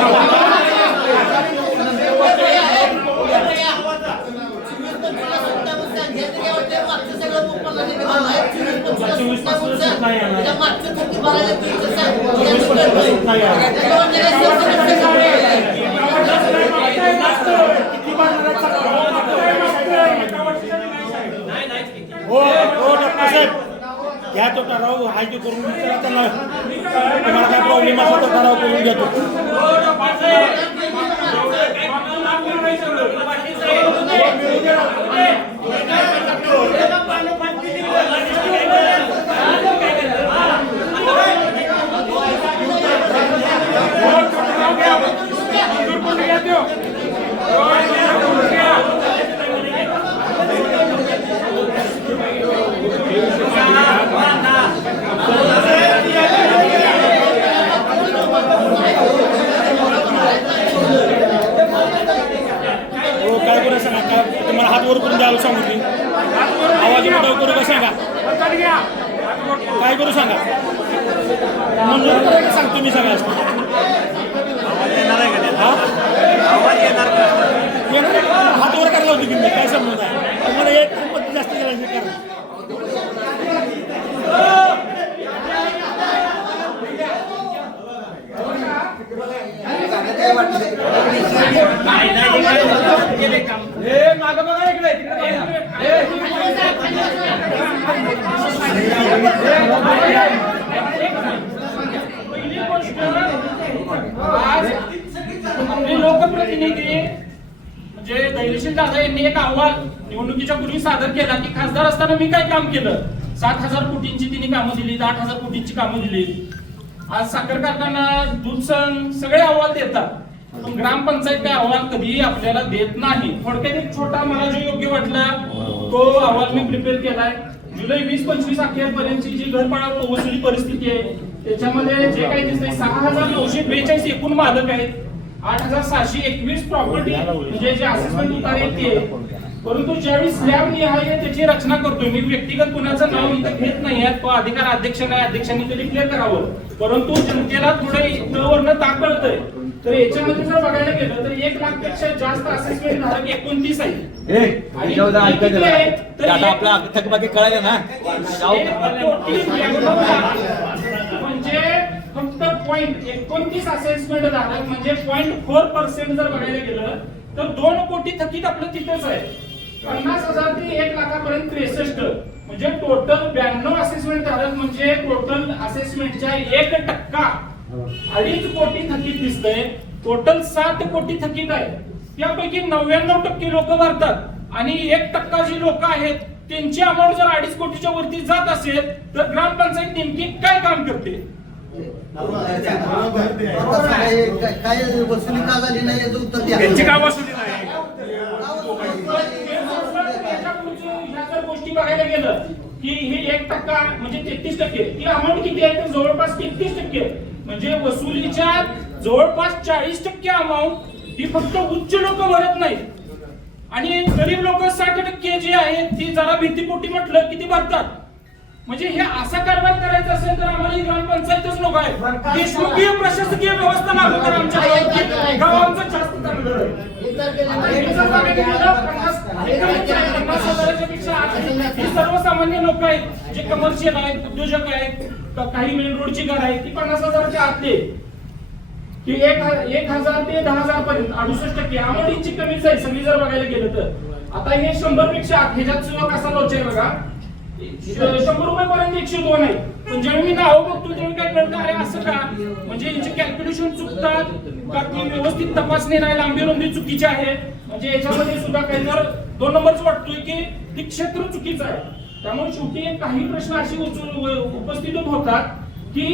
घ्या तो ठराव हाय तो करून विचारा त्यांना तुम्हाला काय प्रॉब्लेम असला तो ठराव करून घेतो. तुम्हाला हात वर करून द्यायला सांगितली आवाज मोठा करू का सांगा काय करू सांगा मंजूर करायला सांगतो मी सगळ्या हात वर करायला होती की मी काय समजत आहे तुम्हाला एक पद्धती जास्त करायची करा मागं बघा इकडे पहिली गोष्ट आज आपले लोकप्रतिनिधी म्हणजे धैर्यशील दादा यांनी एक अहवाल निवडणुकीच्या पूर्वी सादर केला की खासदार असताना मी काय काम केलं 7,000 कोटींची तिने कामं दिली 8,000 कोटींची कामं दिली. आज साखर कारखाना दूध संघ सगळे अहवाल देतात पण ग्रामपंचायत काय अहवाल कधीही आपल्याला देत नाही. थोडक्यात एक छोटा मला जो योग्य वाटला तो अहवाल मी प्रिपेअर केलाय. जुलै 20-25 अखेरपर्यंतची जी घरपाडा वसुली परिस्थिती आहे त्याच्यामध्ये जे काही दिसतंय 6,942 एकूण मालक आहेत 8,721 प्रॉपर्टी म्हणजे जे असेसमेंट उतारे ते परंतु ज्यावेळी स्लॅब निहाय त्याची रचना करतोय मी व्यक्तिगत कुणाचं नाव इथं घेत नाही तो अधिकार अध्यक्ष नाही अध्यक्षांनी ते डिक्लेअर करावं परंतु जनतेला थोडं तळवरनं ताक कळतंय तर याच्यामध्ये जर बघायला गेलं तर 1 लाख पेक्षा जास्त असेसमेंट धारक 29 आपला थकबाकी कळाले ना म्हणजे फक्त 0.29 असेसमेंट धारक म्हणजे 0.4% जर बघायला गेलं तर 2 कोटी थकीत आपलं तिथेच आहे 50,000 ते 1 लाखापर्यंत 63 म्हणजे टोटल 92 असेसमेंट धारक म्हणजे टोटल असेसमेंटच्या 1% 2.5 कोटी थकीत दिसतंय टोटल 7 कोटी थकीत आहे त्यापैकी 99% लोक भरतात आणि 1% जी लोक आहेत त्यांची अमाऊंट जर 2.5 कोटीच्या वरती जात असेल तर ग्रामपंचायत नेमकी काय काम करते? काय वसुली का झाली नाही याचं उत्तर द्या. त्यांची काय वसुली नाही. ह्या जर गोष्टी बघायला गेलं की ही 1% म्हणजे 33%, ती अमाऊंट किती आहे तर जवळपास 33%. म्हणजे वसुलीच्या जवळपास 40% अमाऊंट ही फक्त उच्च लोक भरत नाही आणि गरीब लोक 60% जी आहेत ती जरा भीतीपोटी म्हटलं की ती भरतात. म्हणजे हे असा कारभार करायचा असेल तर आम्हाला ही ग्रामपंचायतच नको आहे. देशमुखीय प्रशासकीय व्यवस्था लागू करा आमच्या गावात. गावांचं जास्त चांगलं आहे. पन्नास हजाराच्या पेक्षा ही सर्वसामान्य लोक आहेत जे कमर्शियल आहेत, उद्योजक आहेत, काही मेन रोडची घर आहेत, ती 50,000च्या आतले की 1,000 ते 10,000 पर्यंत 68% अमाऊंटची कमीच आहे सगळी जर बघायला गेलं तर. आता हे 100 पेक्षा ह्याच्यात सुद्धा कसा लोच आहे बघा, 100 रुपयापर्यंत 102 आहे. पण जेव्हा मी नाव बघतो तेव्हा काय कळतं, अरे असं का, म्हणजे यांचे कॅल्क्युलेशन चुकतात का, ती व्यवस्थित तपासणी नाही, लांबी रुंदी चुकीची आहे. म्हणजे याच्यामध्ये सुद्धा काही जर 2 नंबरच वाटतोय की ती क्षेत्र चुकीचं आहे. त्यामुळे शेवटी काही प्रश्न अशी उपस्थित होतात की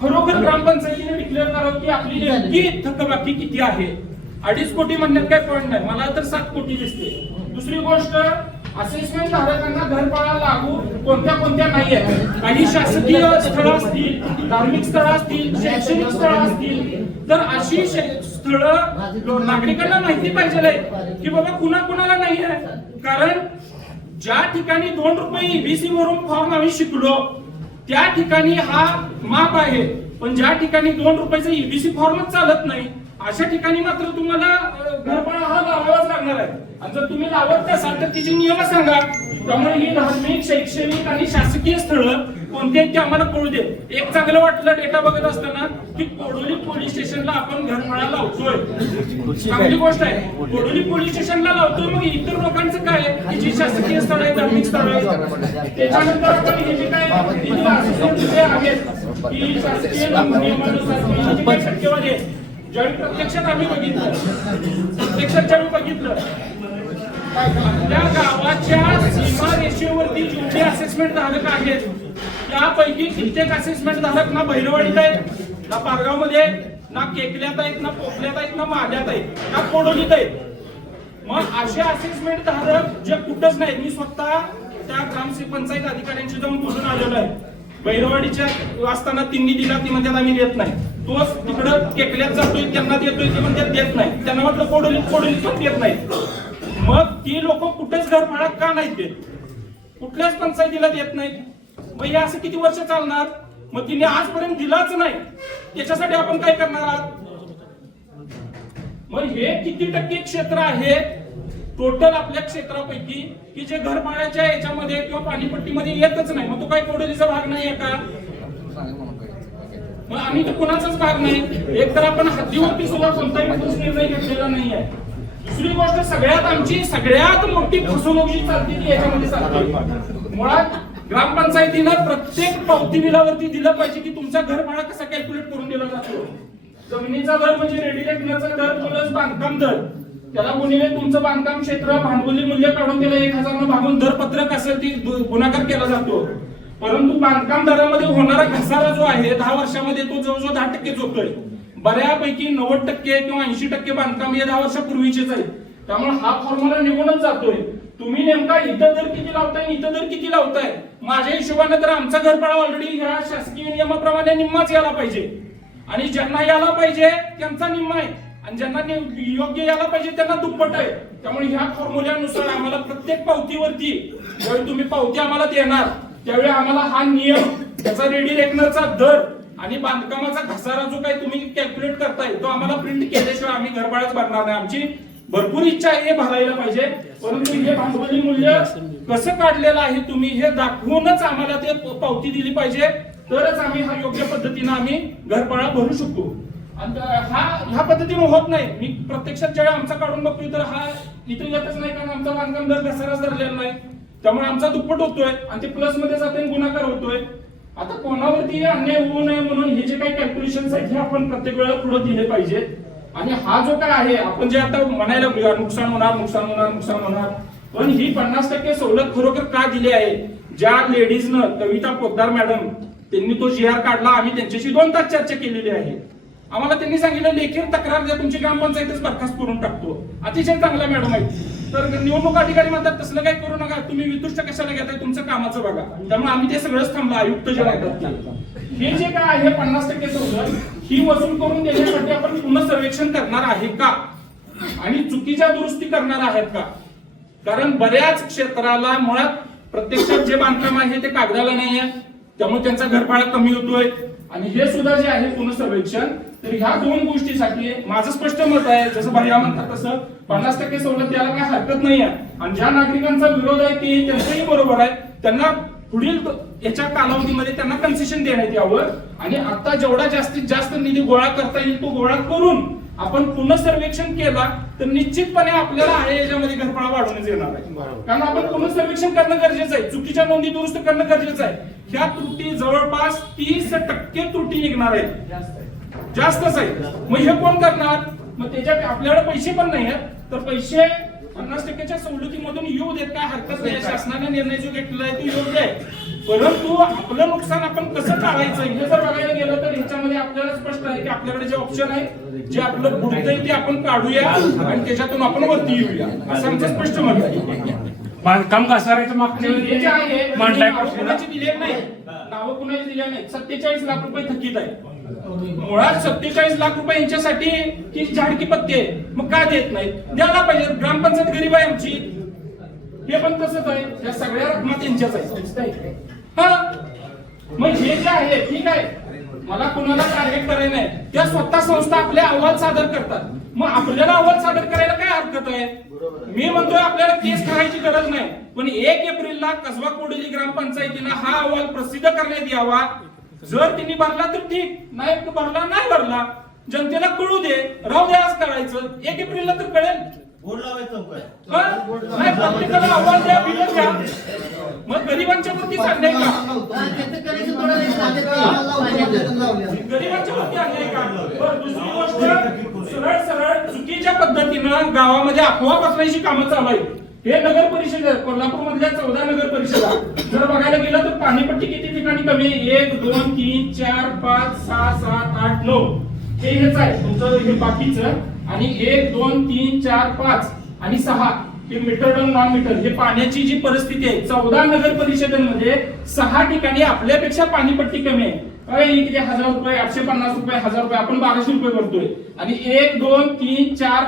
खरोखर ग्रामपंचायतीने डिक्लेअर करावं की आपली नेमकी थकबाकी किती आहे. 2.5 कोटी म्हणण्यात काय पॉईंट नाही, मला तर 7 कोटी दिसते. दुसरी गोष्ट, असेसमेंट धारकांना घरपाळा लागू कोणत्या नाही आहेत. काही शासकीय स्थळं असतील, धार्मिक स्थळं असतील, शैक्षणिक स्थळं असतील तर अशी स्थळं नागरिकांना माहिती पाहिजे की बाबा कुणाला नाही आहे. कारण ज्या ठिकाणी 2 रुपये ईबीसी वरून फॉर्म आम्ही शिकलो त्या ठिकाणी हा माप आहे, पण ज्या ठिकाणी 2 रुपयाचा ईबीसी फॉर्मच चालत नाही अशा ठिकाणी मात्र तुम्हाला घरपाळा हा लावावाच लागणार आहे. आणि जर तुम्ही लावत नसाल तर तिचे नियम सांगा. त्यामुळे ही धार्मिक, शैक्षणिक आणि शासकीय स्थळं कोणते आहेत ते आम्हाला कळू दे. एक चांगलं वाटलं डेटा बघत असताना की कोडोली पोलीस स्टेशनला आपण घरपाळा लावतोय, चांगली गोष्ट आहे. कोडोली पोलीस स्टेशनला लावतोय, मग इतर लोकांचं काय आहे, जी शासकीय स्थळ आहे, धार्मिक स्थळ आहे, त्याच्यानंतर आपण हे जे काय आहेत की शासकीय नियमानुसार टक्केवारी आहे. ज्यावेळी प्रत्यक्षात आम्ही बघितलं त्या गावाच्या सीमारेषेवरती जेवढे असेसमेंट धारक आहेत त्यापैकी कित्येक असेसमेंट धारक ना भैरवाडीत आहेत, ना पारगाव मध्ये, ना केकल्यात आहेत, ना पोखल्यात आहेत, ना माढ्यात आहेत, ना कोडोलीत आहेत. मग असे असेसमेंट धारक जे कुठंच नाही. मी स्वतः त्या ग्रामपंचायत अधिकाऱ्यांशी जाऊन बोलून आलेलो आहे. भैरवाडीच्या असताना तिन्ही दिला, ती म्हणतात आम्ही देत नाही. तोच तिकडं केकल्यात जातोय, त्यांना देतोय, ते म्हणतात देत नाही. त्यांना म्हटलं कोडोलीत पण देत नाही. मग ती लोक कुठेच घरफाळा का नाही देत, कुठल्याच पंचायतीला देत नाहीत. मग हे असं किती वर्ष चालणार? मग तिने आजपर्यंत दिलाच नाही, त्याच्यासाठी आपण काय करणार आहात? मग हे किती टक्के क्षेत्र आहे टोटल आपल्या क्षेत्रापैकी की जे घरफाळ्याच्या याच्यामध्ये किंवा पाणीपट्टीमध्ये येतच नाही? मग तो काय कोडोलीचा भाग नाही आहे का? मग आम्ही तर कुणाचाच भाग नाही. एक तर आपण हद्दीवरती सुद्धा कोणताही निर्णय घेतलेला नाही आहे. दुसरी गोष्ट, सगळ्यात मोठी फसवणूक जी चालते ती याच्यामध्ये चालते. मुळात ग्रामपंचायतीनं प्रत्येक पावती बिलावरती दिलं पाहिजे की तुमचा घरभाडा कसा कॅल्क्युलेट करून दिला जातो. जमिनीचा दर म्हणजे रेडिएटरचा दर प्लस बांधकाम दर, त्याला गुणिले तुमचं बांधकाम क्षेत्र, भांडवली मूल्य काढून त्याला 1,000 न भागून दरपत्रक असेल ती गुणाकार केला जातो. परंतु बांधकाम दरामध्ये होणारा घसारा जो आहे 10 वर्षामध्ये तो जवळजवळ 10% होतोय. बऱ्यापैकी 90% किंवा 80% बांधकाम हे 10 वर्षापूर्वीचेच आहे. त्यामुळे हा फॉर्म्युला निघूनच जातोय. तुम्ही नेमका इथं दर किती लावताय, इथं दर किती लावताय? माझ्या हिशोबाने तर आमचा घरफाळा ऑलरेडी ह्या शासकीय नियमाप्रमाणे निम्माच यायला पाहिजे. आणि ज्यांना यायला पाहिजे त्यांचा निम्मा आहे, आणि ज्यांना योग्य यायला पाहिजे त्यांना दुप्पट आहे. त्यामुळे ह्या फॉर्म्युल्यानुसार आम्हाला प्रत्येक पावतीवरती ज्यावेळी तुम्ही पावती आम्हाला देणार त्यावेळी आम्हाला हा नियम, त्याचा रेडी रेकनरचा दर आणि बांधकामाचा घसारा जो काही तुम्ही कॅल्क्युलेट करताय तो आम्हाला प्रिंट केल्याशिवाय आम्ही घरभाडाच भरणार नाही. आमची भरपूर इच्छा आहे हे भरायला पाहिजे, परंतु हे भांडवली मूल्य कसं काढलेलं आहे तुम्ही हे दाखवूनच आम्हाला ते पावती दिली पाहिजे, तरच आम्ही हा योग्य पद्धतीने आम्ही घरभाडा भरू शकतो. ह्या पद्धतीने होत नाही. मी प्रत्यक्षात ज्यावेळी आमचा काढून बघतोय तर हा इथे येतच नाही, कारण आमचा बांधकाम दर घसाराच धरलेला नाही. त्यामुळे आमचा दुप्पट होतोय आणि ते प्लस मध्ये जाते गुणाकार होतोय. आता कोणावरती अन्याय होऊ नये म्हणून हे जे काही कॅल्क्युलेशन आहेत हे आपण प्रत्येक वेळेला पुढे दिले पाहिजे. आणि हा जो काय आहे आपण जे आता म्हणायला नुकसान होणार, पण ही 50% सवलत खरोखर का दिली आहे? ज्या लेडीजनं, कविता पोद्दार मॅडम, त्यांनी तो GR काढला, आम्ही त्यांच्याशी 2 तास चर्चा केलेली आहे. आम्हाला त्यांनी सांगितलं लेखी तक्रार द्या, तुमची ग्रामपंचायतच बरखास्त करून टाकतो. अतिशय चांगला मॅडम आहे. तर निवडणूक अधिकारी म्हणतात तसलं काही करू नका, तुम्ही वितुष्ट कशाला घेताय, तुमचं कामाचं बघा. त्यामुळे आम्ही ते सगळंच थांबलं. आयुक्त जे म्हणतात हे जे काय आहे 50% सवलत ही वसूल करून देण्यासाठी आपण पुन्हा सर्वेक्षण करणार आहे का आणि चुकीच्या दुरुस्ती करणार आहेत का? कारण बऱ्याच क्षेत्राला मुळात प्रत्यक्षात जे बांधकाम आहे ते कागदाला नाही आहे, त्यामुळे त्यांचा घरभाडा कमी होतोय. आणि हे सुद्धा जे आहे पुनर्सर्वेक्षण, तर ह्या 2 गोष्टीसाठी माझं स्पष्ट मत आहे, जसं भैया म्हणतात तसं 50% सवलत द्यायला काही हरकत नाही आहे. आणि ज्या नागरिकांचा विरोध आहे ते त्यांचंही बरोबर आहे, त्यांना पुढील याच्या कालावधीमध्ये त्यांना कन्सेशन देण्यात यावं. आणि आता जेवढा जास्तीत जास्त निधी गोळा करता येईल तो गोळा करून आपण पुनर्सर्वेक्षण केला तर निश्चितपणे आपल्याला आहे याच्यामध्ये घरफाळा वाढवण्यात येणार आहे. कारण आपण पुनर्सर्वेक्षण करणं गरजेचं आहे, चुकीच्या नोंदी दुरुस्त करणं गरजेचं आहे. ह्या त्रुटी जवळपास 30% त्रुटी निघणार आहेत, जास्तच आहे. मग हे कोण करणार? मग त्याच्यात आपल्याकडे पैसे पण नाही आहेत, तर पैसे 50%च्या सवलतीमधून येऊ देत, काय हरकत नाही. शासनाने निर्णय जो घेतलेला आहे तो योग्य आहे. परंतु आपलं नुकसान आपण कसं टाळायचं हे जर बघायला गेलं तर ह्याच्यामध्ये आपल्याला स्पष्ट आहे की आपल्याकडे जे ऑप्शन आहे, जे आपलं बुडतंय ते आपण काढूया आणि त्याच्यातून आपण वरती येऊया, असं आमचं स्पष्ट मत आहे. बांधकाम घसाऱ्याचं मागच्या हे जे आहे मांडलाय नावं कुणाची दिलेली नाही, नावं कुणाची दिलेली नाही. 47 लाख रुपये थकीत आहे. मुळात 47 लाख रुपये यांच्यासाठी ही झाडकी पत्ती आहे. मग का देत नाही? द्यायला पाहिजे. ग्रामपंचायत गरीब आहे आमची, हे पण तसंच आहे. या सगळ्या रकमा त्यांच्याच आहे. हा, मग हे जे आहे ठीक आहे, मला कुणाला टार्गेट करायचं नाही. त्या स्वतः संस्था आपले अहवाल सादर करतात, मग आपल्याला अहवाल सादर करायला काय हरकत आहे? मी म्हणतोय आपल्याला केस करायची गरज नाही, पण 1 एप्रिलला कसबा कोडेली ग्रामपंचायतीनं हा अहवाल प्रसिद्ध करण्यात यावा. जर त्यांनी भरला तर ठीक, नाही भरला नाही भरला, जनतेला कळू दे, राहू दे. आज करायचं 1 एप्रिलला तर कळेल. बोर्ड लावायचं नाही, प्रत्येकाला अहवाल द्या, बिल द्या. मग गरिबांच्या वरती अन्याय का? गरिबांच्या वरती अन्याय का? बरं, दुसरी गोष्ट, सरळ सरळ चुकीच्या पद्धतीनं गावामध्ये अफवा पसरवायची कामं चालू आहेत. हे नगर परिषद, कोल्हापूर मधल्या 14 नगर परिषदा जर बघायला गेलं तर पाणीपट्टी किती ठिकाणी कमी आहे? 1, 2, 3, 4, 5, 6, 7, 8, 9 हे हेच आहे तुमचं हे बाकीचं. आणि 1, 2, 3, 4, 5 आणि 6 हे मीटर टन नॉन मीटर हे पाण्याची जी परिस्थिती आहे. 14 नगर परिषदांमध्ये 6 ठिकाणी आपल्यापेक्षा पाणीपट्टी कमी आहे. किती 1000 रुपये, 850 रुपये, 1000 रुपये, आपण 1200 रुपये भरतोय. आणि 1, 2, 3, 4,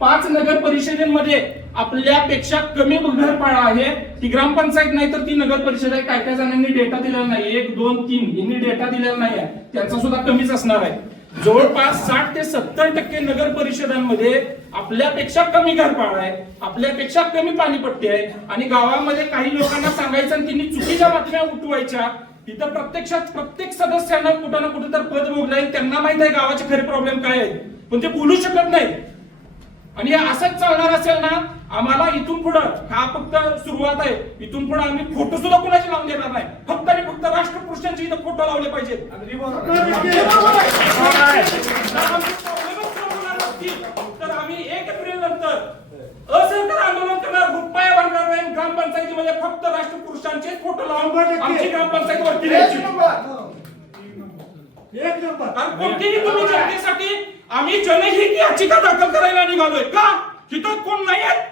5 नगर परिषदेमध्ये आपल्यापेक्षा कमी घरफाळा आहे. ती ग्रामपंचायत नाही तर ती नगर परिषद आहे. काय काय जणांनी डेटा दिलेला नाही, 1, 2, 3 यांनी डेटा दिलेला नाही आहे, त्यांचा सुद्धा कमीच असणार आहे. जवळपास 60 ते 70% नगर परिषदांमध्ये आपल्यापेक्षा कमी घरफाळा आहे, आपल्यापेक्षा कमी पाणीपट्टी आहे. आणि गावामध्ये काही लोकांना सांगायचं आणि त्यांनी चुकीच्या बातम्या उठवायच्या. इथं प्रत्यक्षात प्रत्येक सदस्यांना कुठं ना कुठं तर पद भोगलंय, त्यांना माहित आहे गावाचे खरे प्रॉब्लेम काय आहेत, पण ते बोलू शकत नाही. आणि असंच चालणार असेल ना, आम्हाला इथून पुढे हा फक्त सुरुवात आहे. इथून पुढे आम्ही फोटो सुद्धा कुणाचे लावून देणार नाही. फक्त आणि फक्त राष्ट्रपुरुषांचे इथं फोटो लावले पाहिजेत. तर आम्ही 1 एप्रिल नंतर असहकार आंदोलन करणार, रुपया भरणार नाही. ग्रामपंचायतीमध्ये फक्त राष्ट्रपुरुषांचे फोटो लावून आमची ग्रामपंचायत वरती द्यायची. कोणतीही तुम्ही जनतेसाठी आम्ही जनहित याचिका दाखल करायला निघालोय का? तिथं कोण नाही आहेत.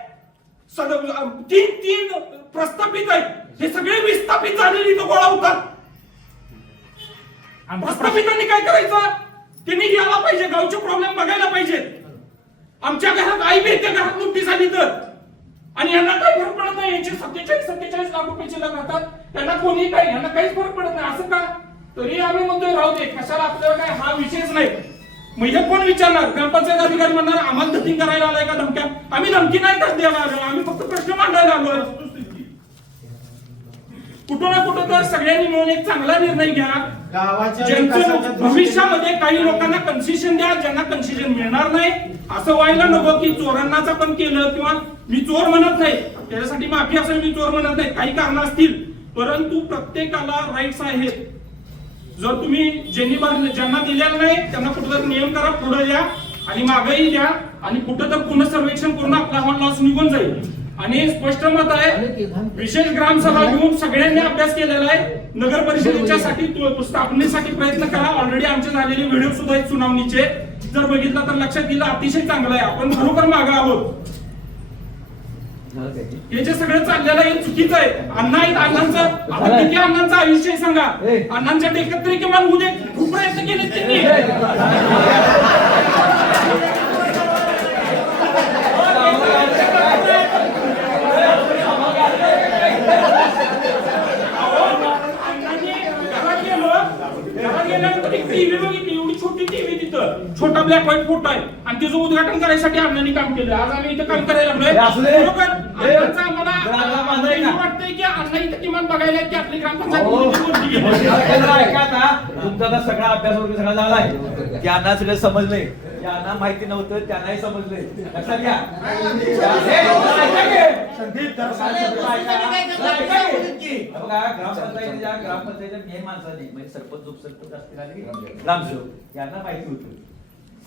3 प्रस्थापित आहेत, हे सगळे विस्थापित झालेली इथं गोळा होतात. प्रस्थापितांनी काय करायचं? त्यांनी यायला पाहिजे, गावचे प्रॉब्लेम बघायला पाहिजेत. आमच्या घरात आई बेत्या घरात नुकती झाली तर, आणि यांना काही फरक पडत नाही. यांचे 47 लाख रुपये लागतात, त्यांना कोणी काही, यांना काहीच फरक पडत नाही. असं का? तरी आम्ही म्हणतोय राहू दे, कशाला, आपल्याला काय हा विषयच नाही. मग हे कोण विचारणार? ग्रामपंचायत अधिकारी म्हणणार आम्हाला धमकी करायला आलाय का? धमक्या आम्ही धमकी नाही का द्यायला आलो, आम्ही फक्त प्रश्न मांडायला आलोय. कुठं ना कुठं तर सगळ्यांनी मिळून एक चांगला निर्णय घ्या. ज्यांचं भविष्यामध्ये काही लोकांना कन्सेशन द्या, ज्यांना कन्सेशन मिळणार नाही. असं व्हायला नको की चोरांनाच आपण केलं, किंवा मी चोर म्हणत नाही, त्याच्यासाठी माफी असेल, मी चोर म्हणत नाही, काही कारण असतील, परंतु प्रत्येकाला राईट्स आहेत. जर तुम्ही ज्यांना दिलेला नाही त्यांना कुठेतरी नियम करा, पुढे द्या आणि मागेही द्या, आणि कुठं तर पुनर्सर्वेक्षण करून आपला अहवाल लॉस निघून जाईल. आणि स्पष्ट मत आहे विशेष ग्रामसभा घेऊन सगळ्यांनी अभ्यास केलेला आहे. नगर परिषदेच्या साठी स्थापनेसाठी प्रयत्न करा. ऑलरेडी आमचे झालेले व्हिडिओ सुद्धा आहेत सुनावणीचे, जर बघितला तर लक्षात गेलं अतिशय चांगलं आहे. आपण बरोबर मागे आहोत. हे जे सगळं चाललेलं आहे चुकीचं आहे. अण्णा आहेत, अण्णांचं आपण किती अण्णांचं आयुष्य आहे सांगा. अण्णांच्या टेकत तरी किमान होऊ दे. खूप प्रयत्न केले त्यांनी. टीव्ही बघितली, एवढी छोटी टीव्ही तिथं, छोटा ब्लॅक व्हाईट फोटो आहे आणि तिचं उद्घाटन करायसाठी अण्णांनी काम केलं. आज आम्ही इथं काम करायला लागलोय. बरोबर अण्णांचं आम्हाला वाटतंय की अण्णा इथं किमान बघायला की आपली ग्रामपंचायत तुमचा सगळा अभ्यास वगैरे सगळा झालाय. त्यांना सगळं समजलंय, त्यांना माहिती नव्हतं त्यांनाही समजलंय. लक्षात घ्या. ग्रामपंचायतीच्या मेन माणसाने म्हणजे सरपंच उपसरपंच असतील आणि ग्रामसेवक यांना माहिती होतं.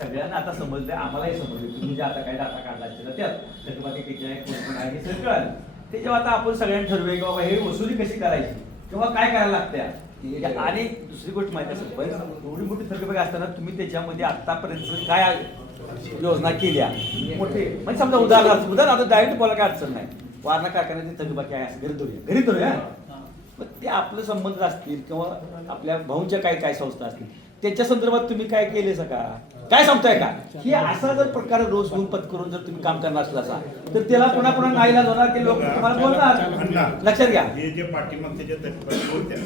सगळ्यांना आता समजलंय, आम्हालाही समजलं. तुम्ही जे आता काय डाटा काढला त्यात थकबाकी किती आहे, कोण आहे हे सगळं कळालं. ते जेव्हा आता आपण सगळ्यांना ठरवूया की बाबा हे वसुली कशी करायची किंवा काय करायला लागते. आणि दुसरी गोष्ट माहिती असेल पण एवढी मोठी थकबाकी असताना तुम्ही त्याच्यामध्ये आतापर्यंत काय योजना केल्या मोठे म्हणजे समजा उदाहरण आता डायरेक्ट बोला काय अडचण नाही. वारणा कारखान्याची थकबाकी आहे असं घरी धरूया. पण ते आपले संबंध असतील किंवा आपल्या भाऊंच्या काय संस्था असतील त्याच्या संदर्भात तुम्ही काय केले का काय सांगताय का की असा जर प्रकार रोज घेऊन पत्करून जर तुम्ही काम करणार असला तर त्याला पुन्हा नाईलाज होणार ते लोक तुम्हाला बोलणार. लक्षात घ्या. हे जे पाठीमागचे जे तत्पर होत्या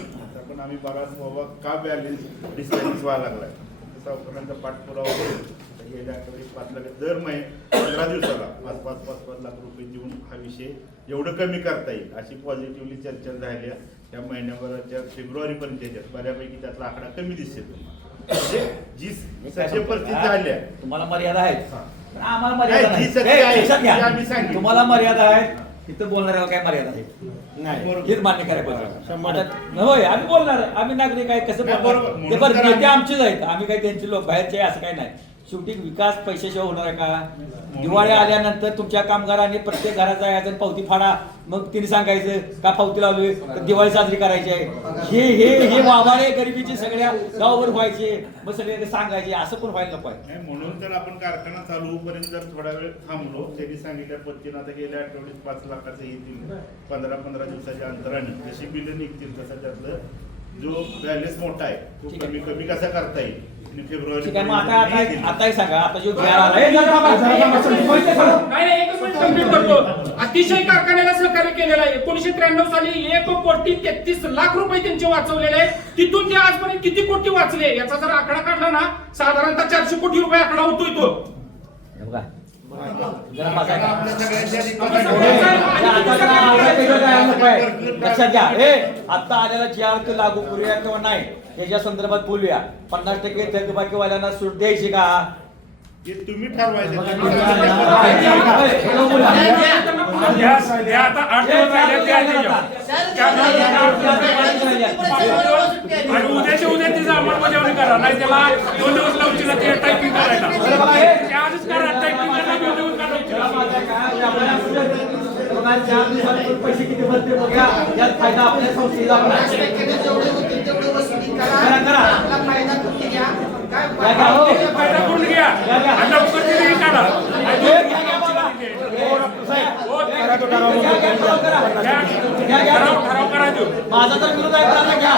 पण आम्ही बराच बाबा का बॅलन्स डिस्बॅलन्स व्हायला लागलाय सावकारांचा पाठपुरावा गेल्या आठवड्यात 5 लाख दर 15 दिवसाला 5 लाख रुपये देऊन हा विषय एवढं कमी करता येईल अशी पॉझिटिव्हली चर्चा झाल्या. त्या महिन्याभराच्या फेब्रुवारीपर्यंत त्याच्यात बऱ्यापैकी त्यातला आकडा कमी दिसेल. म्हणजे जी सत्य परिस्थिती झाल्या तुम्हाला मर्यादा आहेत, आम्हाला मर्यादा नाही. तुम्हाला मर्यादा आहेत, तिथं बोलणाऱ्याला काय मर्यादा आहे हेच मान्य करायला होय. आम्ही बोलणार, आम्ही नागरिक आहे कसं बोलणार. नेते आमचेच आहेत, आम्ही काही त्यांचे लोक बाहेरचे असं काही नाही. शेवटी विकास पैशाशिवाय होणार आहे का. दिवाळी आल्यानंतर तुमच्या कामगारांनी प्रत्येक घरात जायचं पावती फाडा मग तिने सांगायचं का पावती लावली तर दिवाळी साजरी करायची आहे. हे वावाळे गरिबीचे सगळ्या गावावर व्हायचे मग सगळे सांगायचे असं पण व्हायला नको आहे. म्हणून तर आपण कारखाना चालू होईपर्यंत जर थोडा वेळ थांबलो. त्यांनी सांगितल्या पद्धतीनं आता गेल्या आठवड्यात 5 लाखाचं येतील 15 दिवसाच्या अंतराने जशी बिलं निघतील तसं त्यातलं जो बॅलन्स मोठा आहे तो कमी कसा करता येईल. आता सांगा आता जो अतिशय कारखान्याला सहकार्य केलेलं आहे. 1993 साली 1,33,00,000 रुपये त्यांचे वाचवलेले आहेत. तिथून ते आजपर्यंत किती कोटी वाचले याचा जर आकडा काढला ना साधारणतः 400 कोटी रुपये आकडा होतोय तो. लक्षात घ्या. आता आलेला जी आर लागू करूया किंवा नाही त्याच्या संदर्भात बोलूया. 50% थकबाकीवाल्यांना सूट द्यायची का तुम्ही ठरवायचं. आणि उद्याच्या उद्या तिचं अंमलबजावणी करा नाही त्याला 2 दिवस लावची जाते टायपिंग करायला. आजच करा टायपिंग पैसे किती भरते बघा यात फायदा आपल्या संस्थेला फायदा करून घ्या आणि लवकर दिली काढा. ठराव करा देऊ. माझा तर विरोध आहे घ्या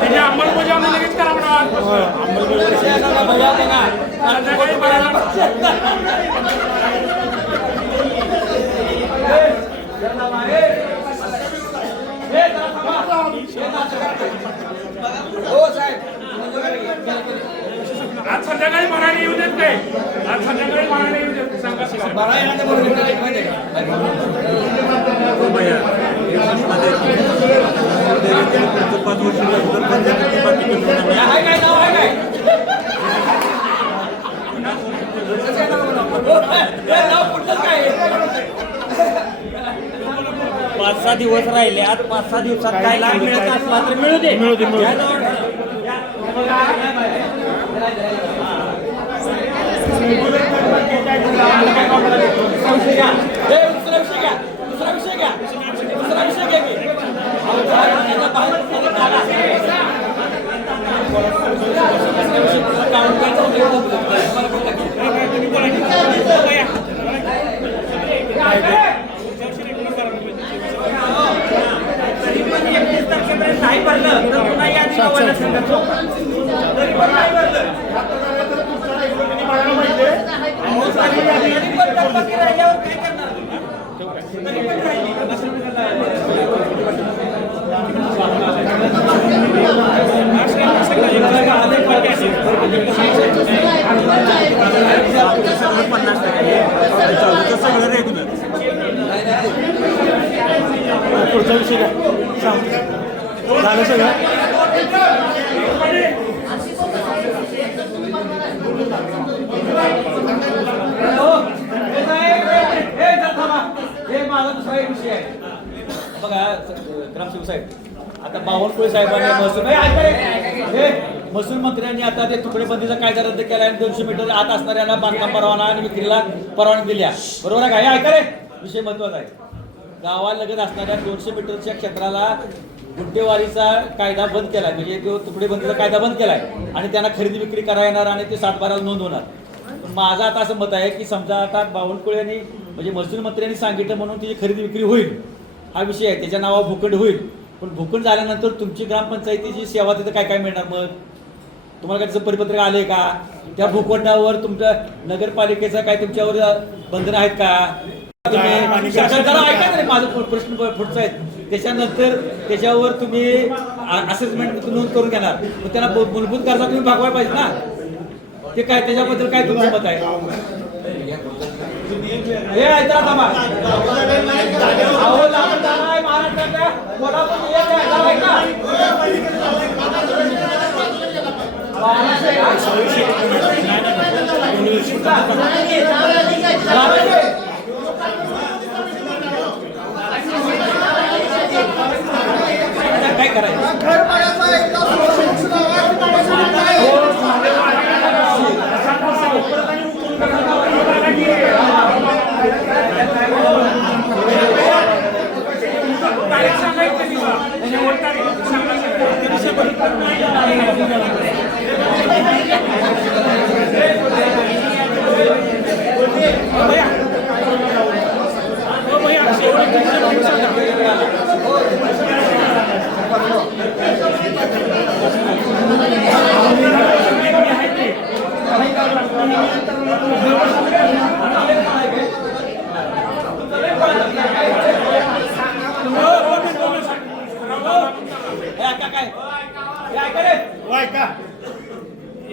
त्याची अंमलबजावणी लगेच करा म्हणा. आज संध्याकाळी मराठी येऊ देत काय. आज संध्याकाळी मराठी येऊ देत सांगा पाच 6 दिवस राहिले. आज 5-6 दिवसात काय लाभ मिळत असला तर मिळू दे. रेग्युलर थकबाकी काय दुसरा विषय घ्या. दुसरा विषय घ्या दुसरा विषय घ्या की. अहो, बाहेर काढा. काढून काय नाही भरलं तर पुन्हा यादी लावायला सांगायचो. तरी पण नाही भरलं. तरी पण थकबाकी राहिल्यावर काय करणार तुम्ही? तरी पण राहिली. पुढचा विषय काय झालं सगळं. हे माझा दुसरा एक विषय आहे. बघा ग्रामसेवक साहेब, आता बावनकुळे साहेबांनी महसूल मंत्र्यांनी आता ते तुकडेबंदीचा कायदा रद्द केला आणि 200 मीटर आत असणाऱ्यांना बांधकाम परवाना आणि विक्रीला परवानगी दिल्या. बरोबर आहे का? हे ऐका रे, विषय महत्वाचा आहे. गावालगत असणाऱ्या 200 मीटरच्या क्षेत्राला गुंठेवारीचा कायदा बंद केलाय, म्हणजे तो तुकडेबंदीचा कायदा बंद केलाय आणि त्यांना खरेदी विक्री करा येणार आणि ते 7/12 नोंद होणार. पण माझं आता असं मत आहे की समजा आता बावनकुळेंनी म्हणजे महसूल मंत्र्यांनी सांगितलं म्हणून तिची खरेदी विक्री होईल हा विषय आहे, त्याच्या नावावर भूखंड होईल. पण भूखंड झाल्यानंतर तुमची ग्रामपंचायतीची सेवा तिथं काय काय मिळणार? मग तुम्हाला काय त्याचं परिपत्रक आलंय का? त्या भूखंडावर तुमच्या नगरपालिकेचा काय तुमच्यावर बंधन आहेत का? ऐका ना, माझा प्रश्न पुढचा आहे. त्याच्यानंतर त्याच्यावर तुम्ही असेसमेंट नोंद करून घेणार, मग त्याला मूलभूत गरजा तुम्ही भागवायला पाहिजे ना. ते काय त्याच्याबद्दल काय तुमचं मत आहे? हे ऐका थांबा. अहो लागणार आहे महाराष्ट्राच्या कोल्हापूर ऐका. काय करायचं? घर पाण्याचा एकदा सोर्स लावा की तुम्हाला काय ऐका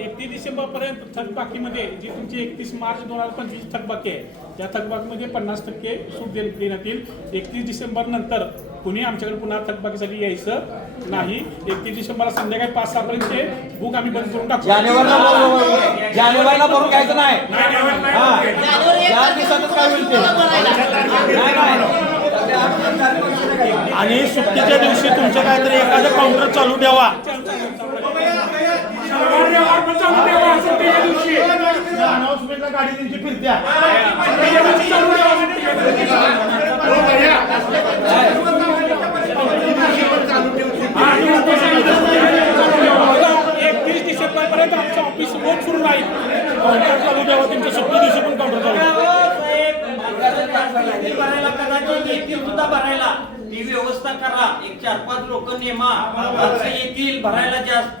31 डिसेंबर पर्यंत थकबाकीमध्ये जी तुमची 31 मार्च 2025 थकबाकी आहे त्या थकबाकीमध्ये 50% सूट देण्यात येईल. 31 डिसेंबर नंतर कुणी आमच्याकडे पुन्हा थकबाकीसाठी यायचं नाही. 31 डिसेंबरला संध्याकाळी 5-6 पर्यंत बुक आम्ही बंद करून टाकू. जानेवारीला भरून घ्यायचं नाही. या दिवसातच काय होईल ते? आणि सुट्टीच्या दिवशी तुमच्या काहीतरी एखादं काउंटर चालू ठेवा. अनाउन्समेंटला गाडी त्यांची फिरत्या. पर्यंत आमचं ऑफिस रोज सुरू राहील. काउंटर चालू ठेवा तुमच्या सुट्टी दिवशी पण काउंटर चालू सुद्धा भरायला ती व्यवस्था करा. 1-4-5 लोक नेमा येतील भरायला जास्त.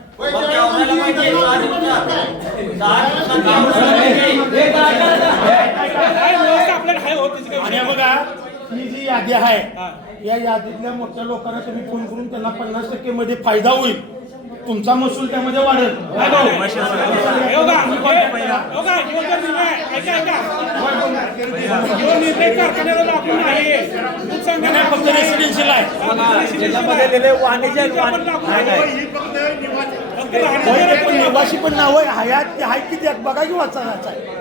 आणि बघा ही जी यादी आहे या यादीतल्या मोठ्या लोकांना तुम्ही फोन करून त्यांना 50% मध्ये फायदा होईल. तुमचा महसूल त्यामध्ये वाढेल. फक्त रेसिडेन्शियल आहे. निवासी पण नाव आहे हयात आहे की त्यात बघा की वाचायचं आहे.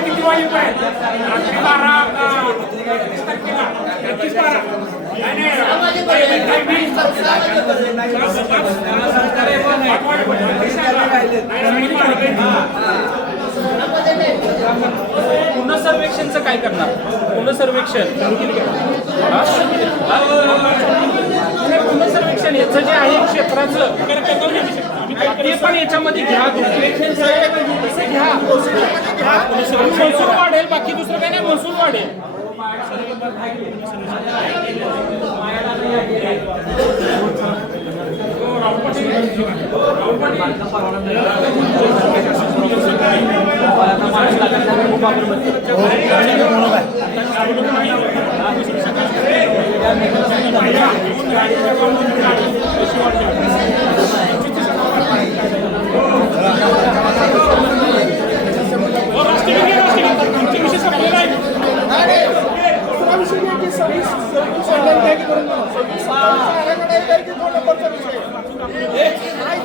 किती वाजेपर्यंत? 12 पुनर्सर्वेक्षणचं काय करणार? पुनर्सर्वेक्षण पुनर्सर्वेक्षण याचं जे आहे क्षेत्राचं ते पण याच्यामध्ये घ्या घ्या महसूल वाढेल, बाकी दुसरं काही नाही, महसूल वाढेल.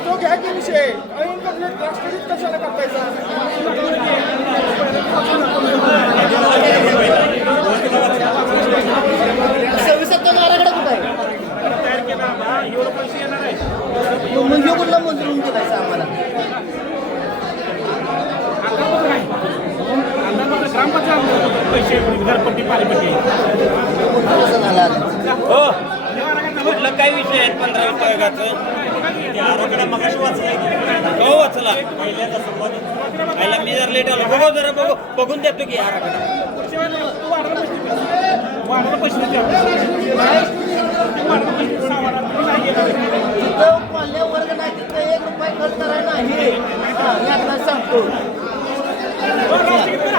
तो घ्या की विषय राष्ट्रहित कशाला करतायचा म्हणजे कुठला मंजूर होऊन गेलायचा आम्हाला पैसे घरपट्टी पाणीपट्टी हो कुठलं काय विषय आहे 15 विभागाचं आराखडा मगाशी वाचलाय हो वाचला पहिला मी जर लेट आलो बघू जरा बघून देतो की आराखडा वाढलं पैसे वर्ग नाही तिथं 1 रुपया खर्च करायला नाही सांगतो